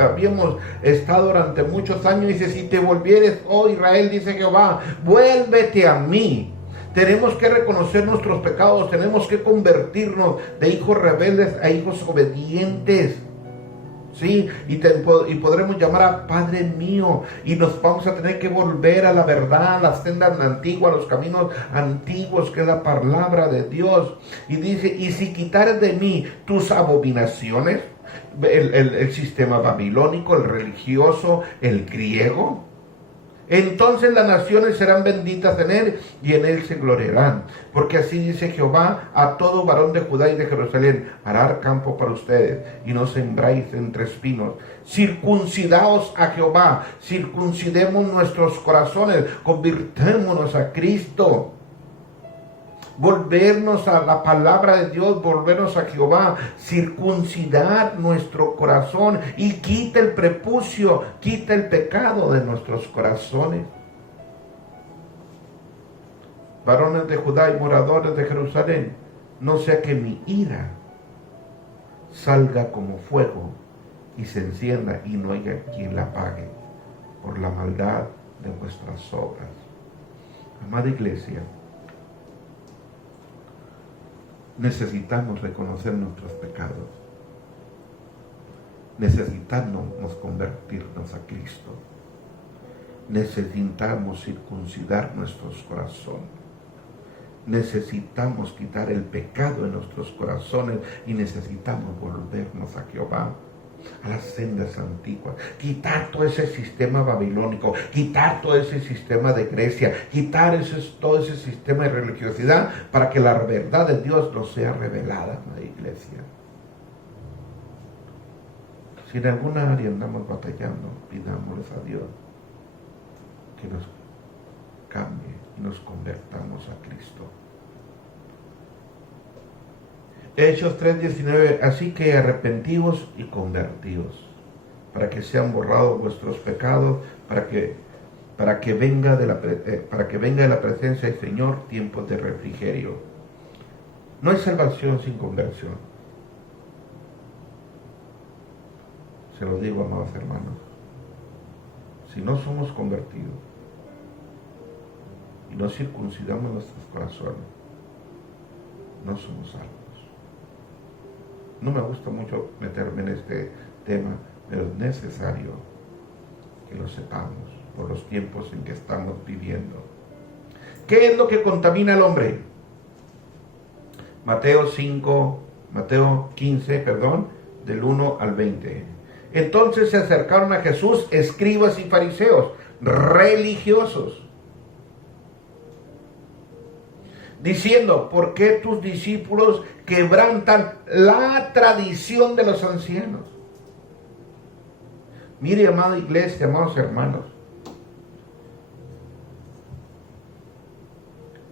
habíamos estado durante muchos años, dice, si te volvieres, oh Israel, dice Jehová, vuélvete a mí. Tenemos que reconocer nuestros pecados, tenemos que convertirnos de hijos rebeldes a hijos obedientes. Sí, y podremos llamar a Padre mío, y nos vamos a tener que volver a la verdad, a las sendas antiguas, a los caminos antiguos, que es la palabra de Dios. Y dice, y si quitares de mí tus abominaciones, el sistema babilónico, el religioso, el griego, entonces las naciones serán benditas en él, y en él se gloriarán. Porque así dice Jehová a todo varón de Judá y de Jerusalén, hará campo para ustedes, y no sembráis entre espinos. Circuncidaos a Jehová, circuncidemos nuestros corazones, convirtámonos a Cristo. Volvernos a la palabra de Dios, volvernos a Jehová, circuncidar nuestro corazón y quita el prepucio, quita el pecado de nuestros corazones. Varones de Judá y moradores de Jerusalén, no sea que mi ira salga como fuego y se encienda y no haya quien la apague por la maldad de vuestras obras. Amada iglesia, necesitamos reconocer nuestros pecados. Necesitamos convertirnos a Cristo. Necesitamos circuncidar nuestros corazones. Necesitamos quitar el pecado de nuestros corazones y necesitamos volvernos a Jehová, a las sendas antiguas, quitar todo ese sistema babilónico, quitar todo ese sistema de Grecia, quitar todo ese sistema de religiosidad, para que la verdad de Dios nos sea revelada en la iglesia. Si en alguna área andamos batallando, pidámosles a Dios que nos cambie y nos convertamos a Cristo. Hechos 3:19, así que arrepentíos y convertíos, para que sean borrados vuestros pecados, para que venga de la presencia del Señor tiempos de refrigerio. No hay salvación sin conversión. Se lo digo, amados hermanos, si no somos convertidos y no circuncidamos nuestros corazones, no somos salvos. No me gusta mucho meterme en este tema, pero es necesario que lo sepamos por los tiempos en que estamos viviendo. ¿Qué es lo que contamina al hombre? Mateo 15, del 1 al 20. Entonces se acercaron a Jesús escribas y fariseos, religiosos, diciendo: ¿por qué tus discípulos quebrantan la tradición de los ancianos? Mire, amada iglesia, amados hermanos,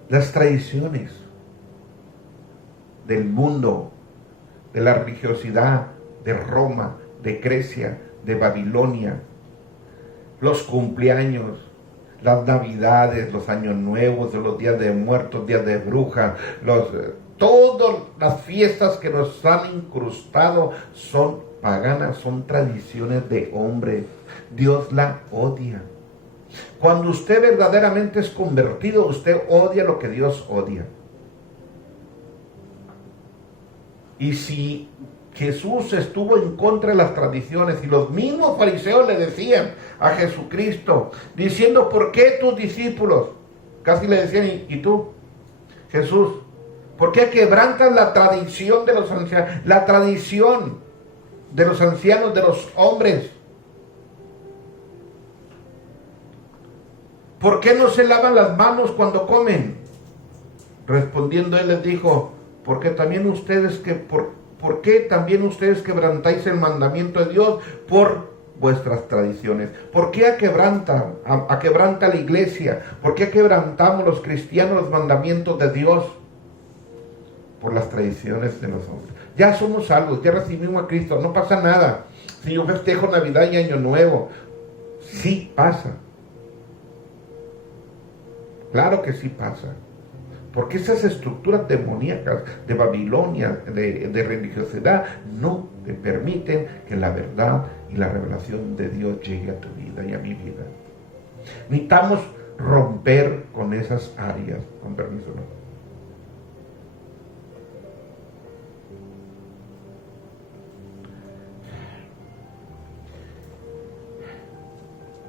las tradiciones del mundo, de la religiosidad de Roma, de Grecia, de Babilonia, los cumpleaños, las navidades, los años nuevos, los días de muertos, días de brujas, todas las fiestas que nos han incrustado son paganas, son tradiciones de hombre. Dios la odia. Cuando usted verdaderamente es convertido, usted odia lo que Dios odia. Y si Jesús estuvo en contra de las tradiciones, y los mismos fariseos le decían a Jesucristo, diciendo: ¿por qué tus discípulos? Casi le decían: ¿y tú, Jesús? ¿Por qué quebrantas la tradición de los ancianos? La tradición de los ancianos, de los hombres. ¿Por qué no se lavan las manos cuando comen? Respondiendo él les dijo: ¿por qué también ustedes quebrantáis el mandamiento de Dios por vuestras tradiciones? ¿Por qué quebranta la iglesia? ¿Por qué quebrantamos los cristianos los mandamientos de Dios? Por las tradiciones de los hombres. Ya somos salvos, ya recibimos a Cristo, no pasa nada. Si yo festejo Navidad y Año Nuevo, sí pasa. Claro que sí pasa. Porque esas estructuras demoníacas de Babilonia, de religiosidad, no te permiten que la verdad y la revelación de Dios llegue a tu vida y a mi vida. Necesitamos romper con esas áreas. Con permiso, ¿no?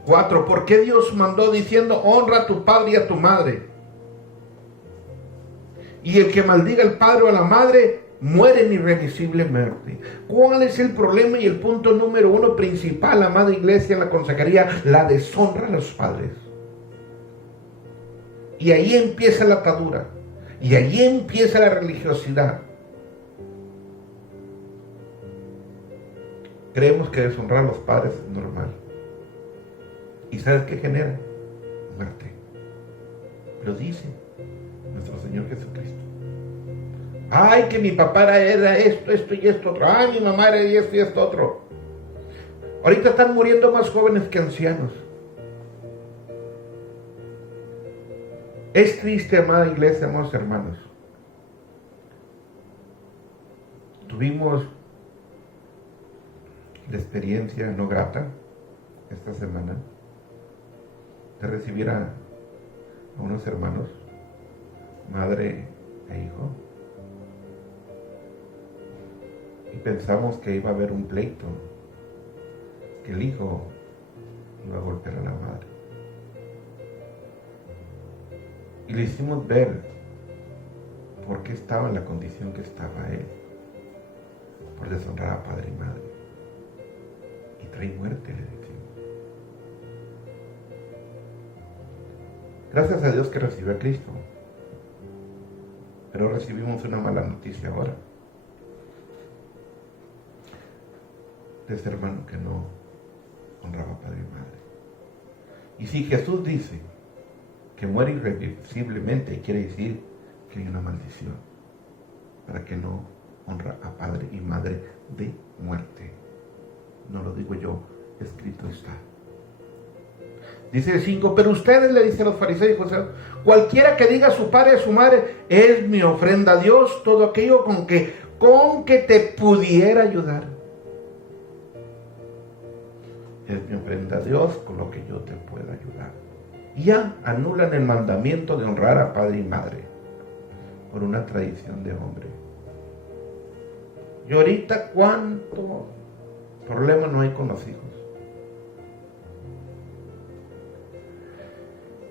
Cuatro, ¿por qué Dios mandó diciendo: honra a tu padre y a tu madre? Y el que maldiga al padre o a la madre muere en irremisiblemente muerte. ¿Cuál es el problema y el punto número uno principal, amada iglesia, en la consejería? La deshonra a los padres. Y ahí empieza la atadura. Y ahí empieza la religiosidad. Creemos que deshonrar a los padres es normal. ¿Y sabes qué genera? Muerte. Lo dice nuestro Señor Jesucristo. Ay, que mi papá era esto y esto otro. Ay, mi mamá era esto y esto otro. Ahorita están muriendo más jóvenes que ancianos. Es triste, amada iglesia, amados hermanos. Tuvimos la experiencia no grata esta semana de recibir a unos hermanos, madre e hijo, y pensamos que iba a haber un pleito, que el hijo iba a golpear a la madre, y le hicimos ver por qué estaba en la condición que estaba él, por deshonrar a padre y madre, y trae muerte, le decimos. Gracias a Dios que recibió a Cristo. Pero recibimos una mala noticia ahora. De ese hermano que no honraba a padre y madre. Y si Jesús dice que muere irreversiblemente, quiere decir que hay una maldición para que no honra a padre y madre de muerte. No lo digo yo, escrito está. Dice el 5, pero ustedes, le dicen los fariseos y José, cualquiera que diga a su padre y a su madre: es mi ofrenda a Dios, todo aquello con que te pudiera ayudar. Es mi ofrenda a Dios con lo que yo te pueda ayudar. Y ya anulan el mandamiento de honrar a padre y madre por una tradición de hombre. Y ahorita, ¿cuánto problema no hay con los hijos?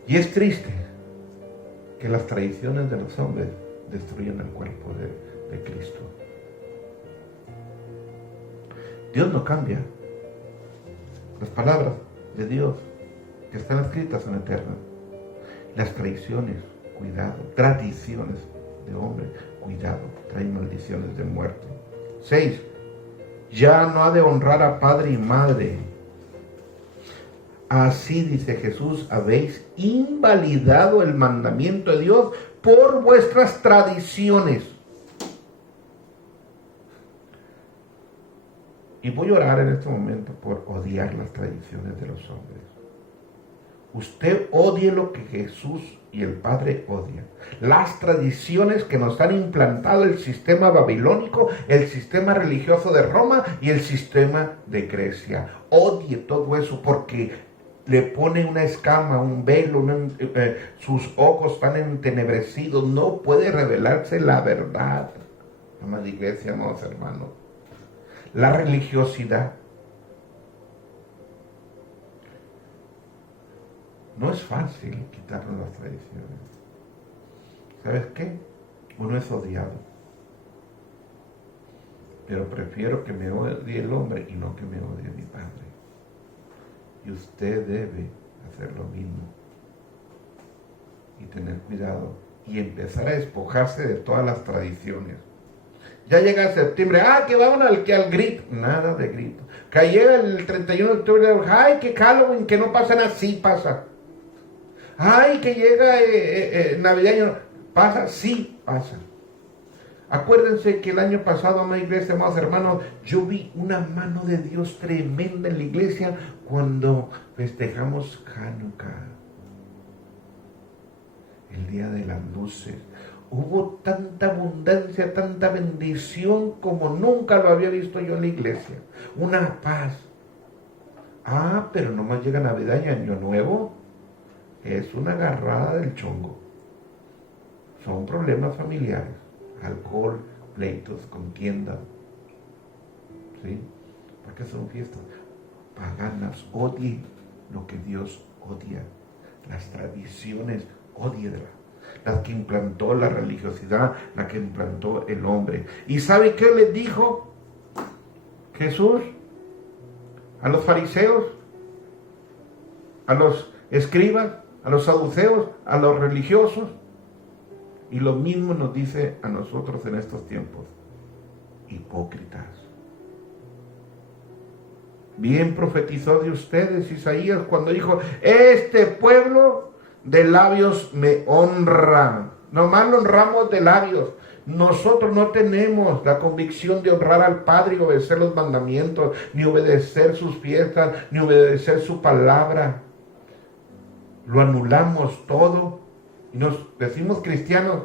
Y es triste que las tradiciones de los hombres destruyan el cuerpo de Cristo. Dios no cambia. Las palabras de Dios que están escritas son eternas. Las tradiciones cuidado. Tradiciones de hombre, cuidado, traen maldiciones de muerte. 6. Ya no ha de honrar a padre y madre. Así, dice Jesús, habéis invalidado el mandamiento de Dios por vuestras tradiciones. Y voy a orar en este momento por odiar las tradiciones de los hombres. Usted odie lo que Jesús y el Padre odian. Las tradiciones que nos han implantado el sistema babilónico, el sistema religioso de Roma y el sistema de Grecia. Odie todo eso porque le pone una escama, un velo, sus ojos están entenebrecidos. No puede revelarse la verdad. Amada iglesia, amados hermanos. La religiosidad no es fácil quitarnos las tradiciones. ¿Sabes qué? Uno es odiado. Pero prefiero que me odie el hombre y no que me odie mi Padre. Y usted debe hacer lo mismo. Y tener cuidado. Y empezar a despojarse de todas las tradiciones. Ya llega septiembre, que vamos al grito. Nada de grito. Que llega el 31 de octubre, ay, que Halloween, que no pasa nada, sí pasa. Ay, que llega navideño, pasa, sí pasa. Acuérdense que el año pasado, amada iglesia, amados hermanos, yo vi una mano de Dios tremenda en la iglesia cuando festejamos Hanukkah, el día de las luces. Hubo tanta abundancia, tanta bendición como nunca lo había visto yo en la iglesia. Una paz. Pero nomás llega Navidad y Año Nuevo. Es una agarrada del chongo. Son problemas familiares. Alcohol, pleitos, contiendas. ¿Sí? Porque son fiestas paganas. Odie lo que Dios odia. Las tradiciones, odie las que implantó la religiosidad, la que implantó el hombre. ¿Y sabe qué les dijo Jesús a los fariseos, a los escribas, a los saduceos, a los religiosos? Y lo mismo nos dice a nosotros en estos tiempos. Hipócritas. Bien profetizó de ustedes Isaías cuando dijo, este pueblo de labios me honra. Nomás lo honramos de labios. Nosotros no tenemos la convicción de honrar al Padre y obedecer los mandamientos, ni obedecer sus fiestas, ni obedecer su palabra. Lo anulamos todo y nos decimos cristianos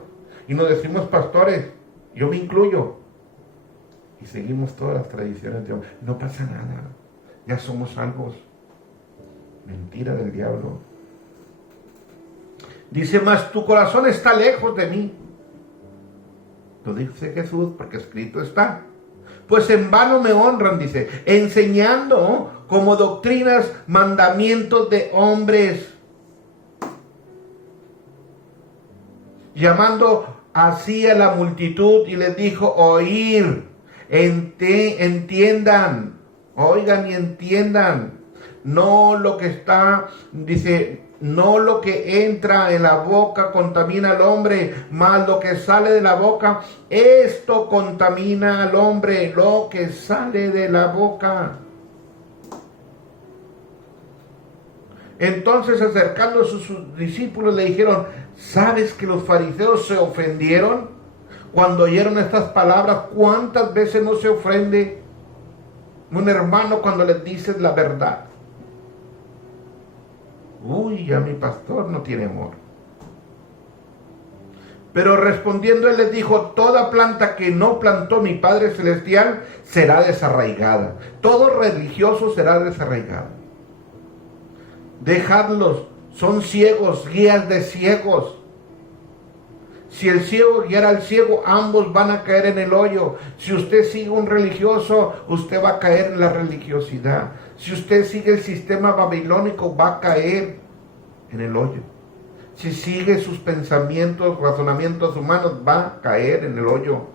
y nos decimos pastores. Yo me incluyo. Y seguimos todas las tradiciones de Dios. No pasa nada. Ya somos salvos. Mentira del diablo. Dice, mas tu corazón está lejos de mí. Lo dice Jesús porque escrito está. Pues en vano me honran, dice, enseñando como doctrinas mandamientos de hombres. Llamando así a la multitud y les dijo, oír, entiendan, oigan y entiendan. No lo que está, dice, no lo que entra en la boca contamina al hombre, mas lo que sale de la boca, esto contamina al hombre, lo que sale de la boca. Entonces, acercándose a sus discípulos, le dijeron, ¿sabes que los fariseos se ofendieron cuando oyeron estas palabras? ¿Cuántas veces no se ofende un hermano cuando le dices la verdad? Ya mi pastor no tiene amor. Pero respondiendo él les dijo, toda planta que no plantó mi Padre Celestial será desarraigada. Todo religioso será desarraigado. Dejadlos, son ciegos, guías de ciegos. Si el ciego guiara al ciego, ambos van a caer en el hoyo. Si usted sigue un religioso, usted va a caer en la religiosidad. Si usted sigue el sistema babilónico, va a caer en el hoyo. Si sigue sus pensamientos, razonamientos humanos, va a caer en el hoyo.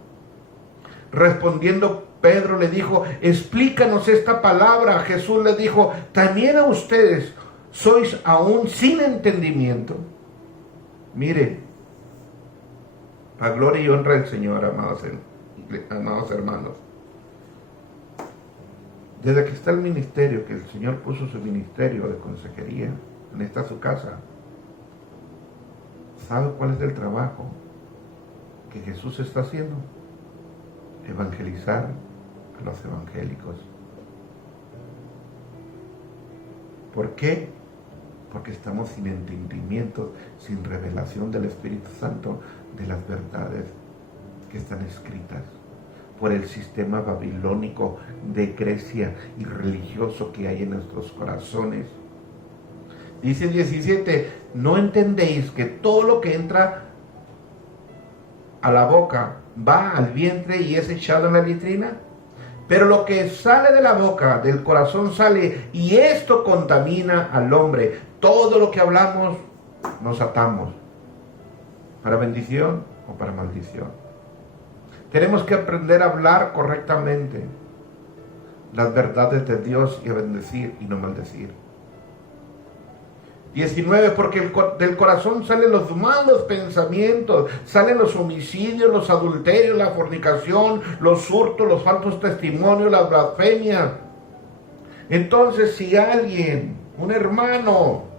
Respondiendo Pedro le dijo, explícanos esta palabra. Jesús le dijo, también a ustedes sois aún sin entendimiento. Mire, A gloria y honra del Señor, amados hermanos. Desde que está el ministerio, que el Señor puso su ministerio de consejería en esta su casa, ¿sabe cuál es el trabajo que Jesús está haciendo? Evangelizar a los evangélicos. ¿Por qué? Porque estamos sin entendimiento, sin revelación del Espíritu Santo de las verdades que están escritas por el sistema babilónico de Grecia y religioso que hay en nuestros corazones. Dice el 17, ¿no entendéis que todo lo que entra a la boca va al vientre y es echado en la vitrina? Pero lo que sale de la boca, del corazón sale, y esto contamina al hombre. Todo lo que hablamos, nos atamos. ¿Para bendición o para maldición? Tenemos que aprender a hablar correctamente las verdades de Dios y a bendecir y no maldecir. 19, porque del corazón salen los malos pensamientos, salen los homicidios, los adulterios, la fornicación, los hurtos, los falsos testimonios, las blasfemias. Entonces, si alguien, un hermano,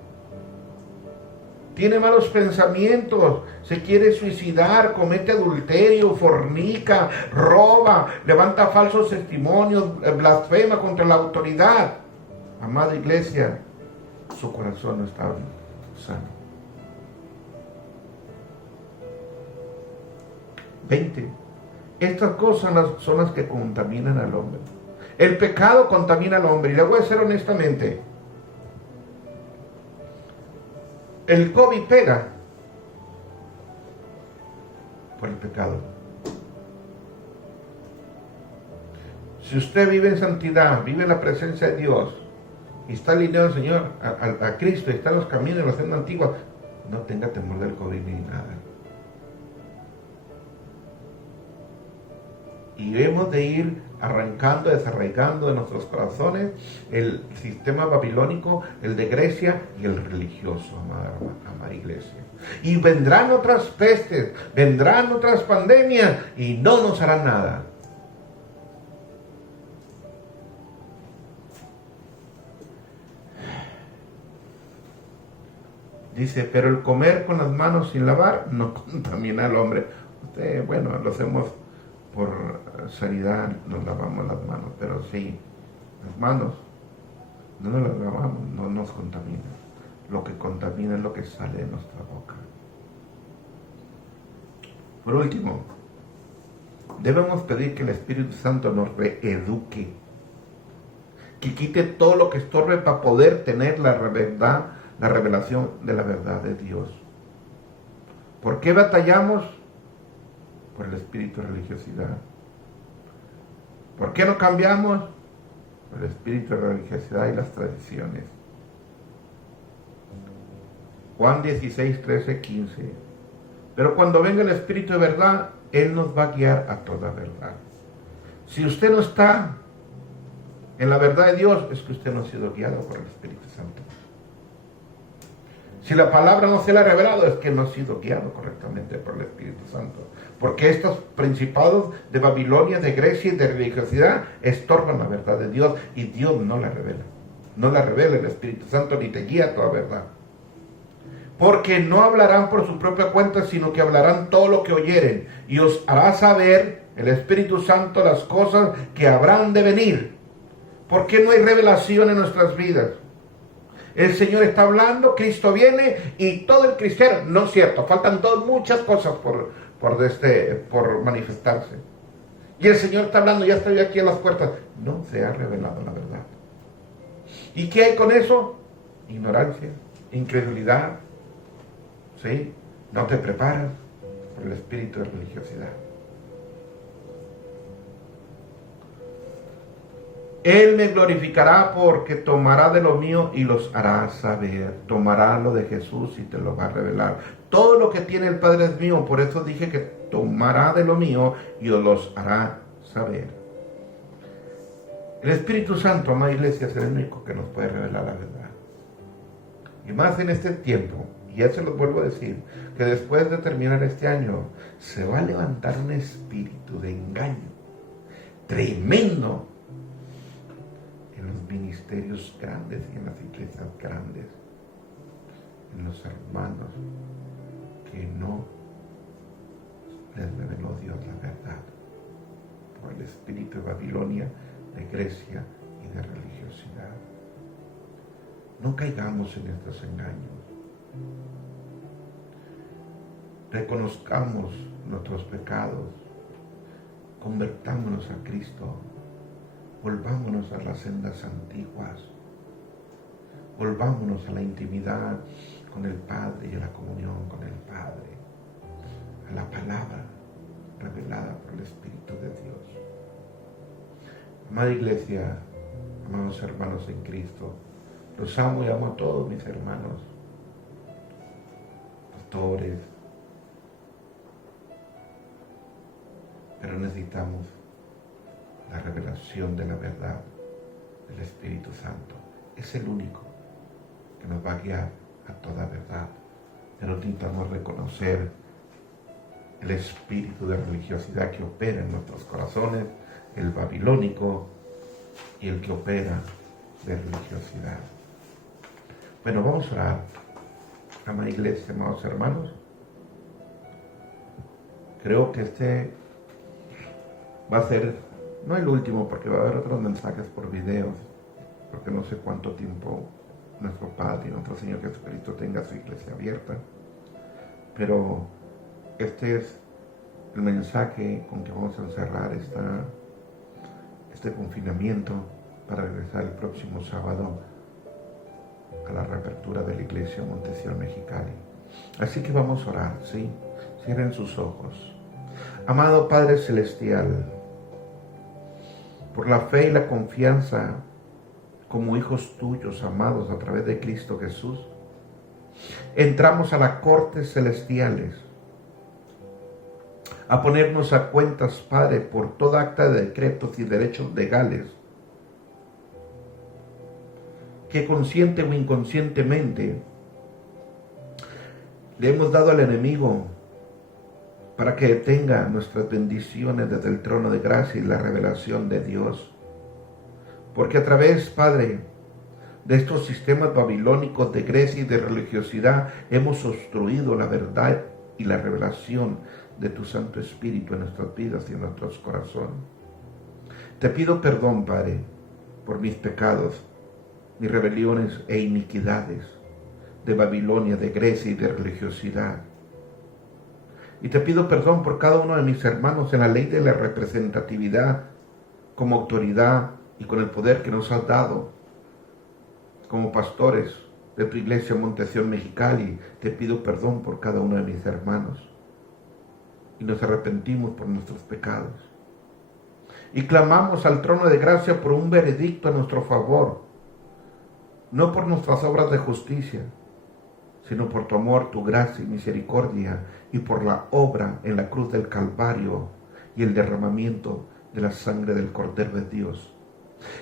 tiene malos pensamientos, se quiere suicidar, comete adulterio, fornica, roba, levanta falsos testimonios, blasfema contra la autoridad, amada iglesia, su corazón no está sano. 20. Estas cosas son las que contaminan al hombre. El pecado contamina al hombre. Y le voy a decir honestamente, el COVID pega por el pecado. Si usted vive en santidad, vive en la presencia de Dios, y está alineado al Señor, a Cristo, y está en los caminos de la senda antigua, no tenga temor del COVID ni nada. Y hemos de ir arrancando, desarraigando de nuestros corazones el sistema babilónico, el de Grecia y el religioso, amada iglesia. Y vendrán otras pestes, vendrán otras pandemias y no nos harán nada. Dice, pero el comer con las manos sin lavar no contamina al hombre. Bueno, lo hacemos por sanidad, nos lavamos las manos, pero sí, las manos no nos las lavamos, no nos contamina. Lo que contamina es lo que sale de nuestra boca. Por último, debemos pedir que el Espíritu Santo nos reeduque, que quite todo lo que estorbe para poder tener la verdad, la revelación de la verdad de Dios. ¿Por qué batallamos? Por el espíritu de religiosidad. ¿Por qué no cambiamos? Por el espíritu de religiosidad y las tradiciones. Juan 16, 13, 15. Pero cuando venga el Espíritu de verdad, Él nos va a guiar a toda verdad. Si usted no está en la verdad de Dios, es que usted no ha sido guiado por el Espíritu Santo. Si la palabra no se le ha revelado, es que no ha sido guiado correctamente por el Espíritu Santo. Porque estos principados de Babilonia, de Grecia y de religiosidad estorban la verdad de Dios y Dios no la revela. No la revela el Espíritu Santo ni te guía a toda verdad. Porque no hablarán por su propia cuenta, sino que hablarán todo lo que oyeren. Y os hará saber el Espíritu Santo las cosas que habrán de venir. ¿Por qué no hay revelación en nuestras vidas? El Señor está hablando, Cristo viene y todo el cristiano, no es cierto, faltan muchas cosas por manifestarse. Y el Señor está hablando, ya estoy aquí a las puertas. No se ha revelado la verdad. ¿Y qué hay con eso? Ignorancia, incredulidad. ¿Sí? No te preparas por el espíritu de religiosidad. Él me glorificará porque tomará de lo mío y los hará saber. Tomará lo de Jesús y te lo va a revelar. Todo lo que tiene el Padre es mío, por eso dije que tomará de lo mío y os los hará saber. El Espíritu Santo, amada iglesia, es el único que nos puede revelar la verdad. Y más en este tiempo y ya se los vuelvo a decir, que después de terminar este año, se va a levantar un espíritu de engaño tremendo en los ministerios grandes y en las iglesias grandes, en los hermanos que no les reveló Dios la verdad, por el espíritu de Babilonia, de Grecia y de religiosidad. No caigamos en estos engaños. Reconozcamos nuestros pecados, convertámonos a Cristo, volvámonos a las sendas antiguas, volvámonos a la intimidad con el Padre y a la comunión con el Padre, a la palabra revelada por el Espíritu de Dios. Amada iglesia, amados hermanos en Cristo, los amo y amo a todos mis hermanos, pastores, pero necesitamos la revelación de la verdad del Espíritu Santo. Es el único que nos va a guiar a toda verdad. Pero necesitamos reconocer el espíritu de religiosidad que opera en nuestros corazones, el babilónico y el que opera de religiosidad. Bueno, vamos a orar. Amada iglesia, amados hermanos, creo que este va a ser, no el último, porque va a haber otros mensajes por videos, porque no sé cuánto tiempo nuestro Padre y nuestro Señor Jesucristo tenga su iglesia abierta, pero este es el mensaje con que vamos a encerrar este confinamiento para regresar el próximo sábado a la reapertura de la iglesia Montesión Mexicali. Así que vamos a orar, ¿sí? Cierren sus ojos. Amado Padre Celestial, por la fe y la confianza como hijos tuyos amados a través de Cristo Jesús, entramos a las cortes celestiales a ponernos a cuentas, Padre, por toda acta de decretos y derechos legales que consciente o inconscientemente le hemos dado al enemigo para que detenga nuestras bendiciones desde el trono de gracia y la revelación de Dios. Porque a través, Padre, de estos sistemas babilónicos de Grecia y de religiosidad, hemos obstruido la verdad y la revelación de tu Santo Espíritu en nuestras vidas y en nuestros corazones. Te pido perdón, Padre, por mis pecados, mis rebeliones e iniquidades de Babilonia, de Grecia y de religiosidad. Y te pido perdón por cada uno de mis hermanos en la ley de la representatividad, como autoridad y con el poder que nos has dado, como pastores de tu iglesia Montesión Mexicali. Te pido perdón por cada uno de mis hermanos. Y nos arrepentimos por nuestros pecados. Y clamamos al trono de gracia por un veredicto a nuestro favor, no por nuestras obras de justicia, sino por tu amor, tu gracia y misericordia, y por la obra en la cruz del Calvario y el derramamiento de la sangre del Cordero de Dios,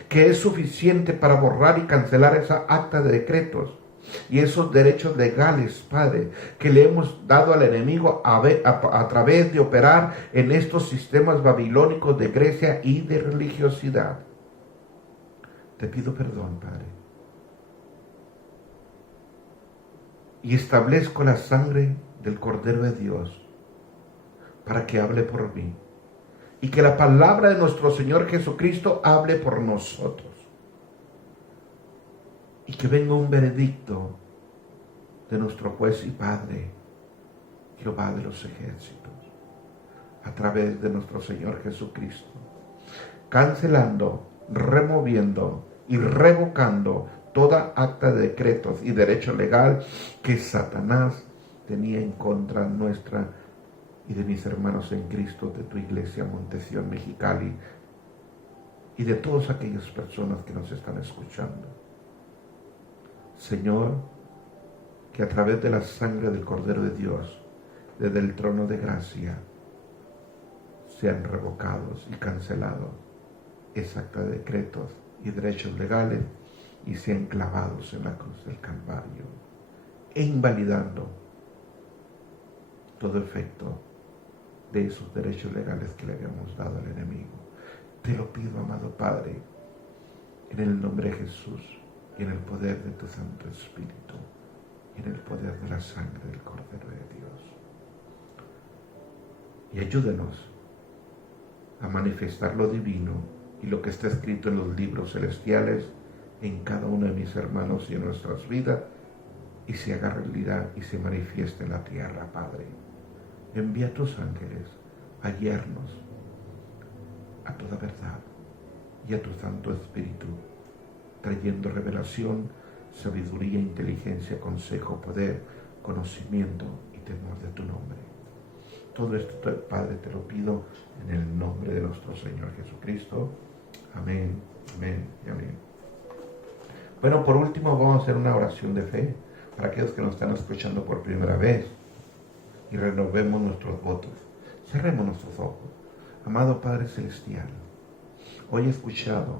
que es suficiente para borrar y cancelar esa acta de decretos y esos derechos legales, Padre, que le hemos dado al enemigo a través de operar en estos sistemas babilónicos de Grecia y de religiosidad. Te pido perdón, Padre. Y establezco la sangre del Cordero de Dios para que hable por mí. Y que la palabra de nuestro Señor Jesucristo hable por nosotros. Y que venga un veredicto de nuestro juez y Padre, Jehová de los ejércitos, a través de nuestro Señor Jesucristo, cancelando, removiendo y revocando toda acta de decretos y derecho legal que Satanás tenía en contra nuestra y de mis hermanos en Cristo, de tu iglesia Montesión Mexicali y de todas aquellas personas que nos están escuchando. Señor, que a través de la sangre del Cordero de Dios, desde el trono de gracia, sean revocados y cancelados esa acta de decretos y derechos legales y sean clavados en la cruz del Calvario. e invalidando todo efecto de esos derechos legales que le habíamos dado al enemigo. Te lo pido, amado Padre, en el nombre de Jesús y en el poder de tu Santo Espíritu y en el poder de la sangre del Cordero de Dios. Y ayúdenos a manifestar lo divino y lo que está escrito en los libros celestiales en cada uno de mis hermanos y en nuestras vidas, y se haga realidad y se manifieste en la tierra, Padre. Envía a tus ángeles a guiarnos a toda verdad y a tu Santo Espíritu, trayendo revelación, sabiduría, inteligencia, consejo, poder, conocimiento y temor de tu nombre. Todo esto, Padre, te lo pido en el nombre de nuestro Señor Jesucristo. Amén, amén y amén. Bueno, por último vamos a hacer una oración de fe para aquellos que nos están escuchando por primera vez y renovemos nuestros votos. Cerremos nuestros ojos. Amado Padre Celestial, hoy he escuchado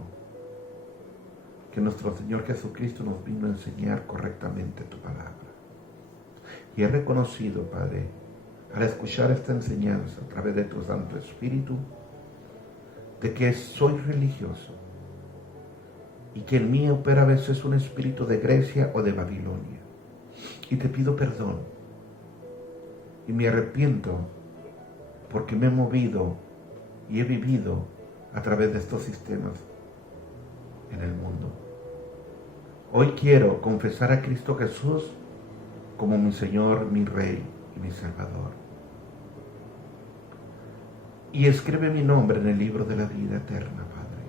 que nuestro Señor Jesucristo nos vino a enseñar correctamente tu palabra. Y he reconocido, Padre, al escuchar esta enseñanza a través de tu Santo Espíritu, de que soy religioso y que en mí opera a veces un espíritu de Grecia o de Babilonia. Y te pido perdón y me arrepiento porque me he movido y he vivido a través de estos sistemas en el mundo. Hoy quiero confesar a Cristo Jesús como mi Señor, mi Rey y mi Salvador. Y escribe mi nombre en el libro de la vida eterna, Padre.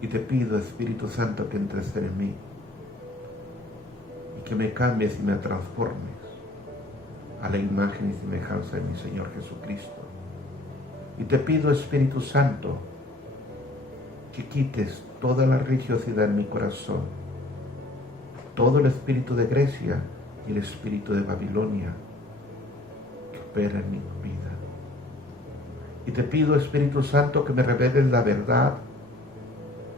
Y te pido, Espíritu Santo, que entres en mí y que me cambies y me transformes a la imagen y semejanza de mi Señor Jesucristo. Y te pido, Espíritu Santo, que quites toda la religiosidad en mi corazón, todo el espíritu de Grecia y el espíritu de Babilonia que opera en mi vida. Y te pido, Espíritu Santo, que me reveles la verdad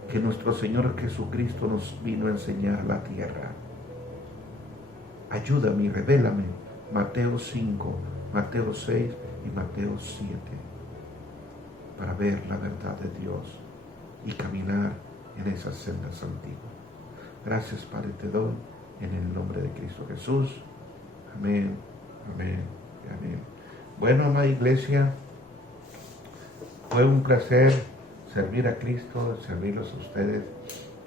que nuestro Señor Jesucristo nos vino a enseñar a la tierra. Ayúdame y revélame Mateo 5, Mateo 6 y Mateo 7 para ver la verdad de Dios y caminar en esas sendas antiguas. Gracias, Padre, te doy en el nombre de Cristo Jesús. Amén, amén y amén. Bueno, amada iglesia, fue un placer servir a Cristo, servirlos a ustedes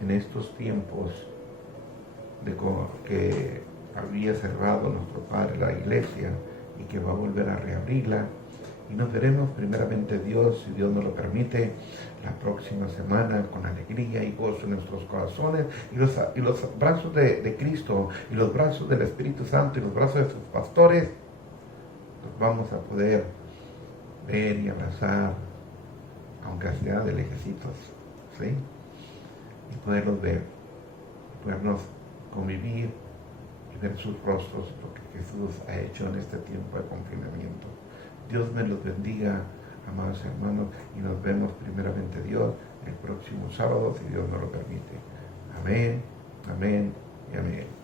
en estos tiempos de que había cerrado nuestro Padre la iglesia y que va a volver a reabrirla. Y nos veremos primeramente Dios, si Dios nos lo permite, la próxima semana con alegría y gozo en nuestros corazones y los brazos de Cristo y los brazos del Espíritu Santo y los brazos de sus pastores, los vamos a poder ver y abrazar, aunque sea de lejecitos, ¿sí? Y poderlos ver, y podernos convivir y ver sus rostros, lo que Jesús ha hecho en este tiempo de confinamiento. Dios me los bendiga, amados hermanos, y nos vemos primeramente Dios el próximo sábado, si Dios nos lo permite. Amén, amén y amén.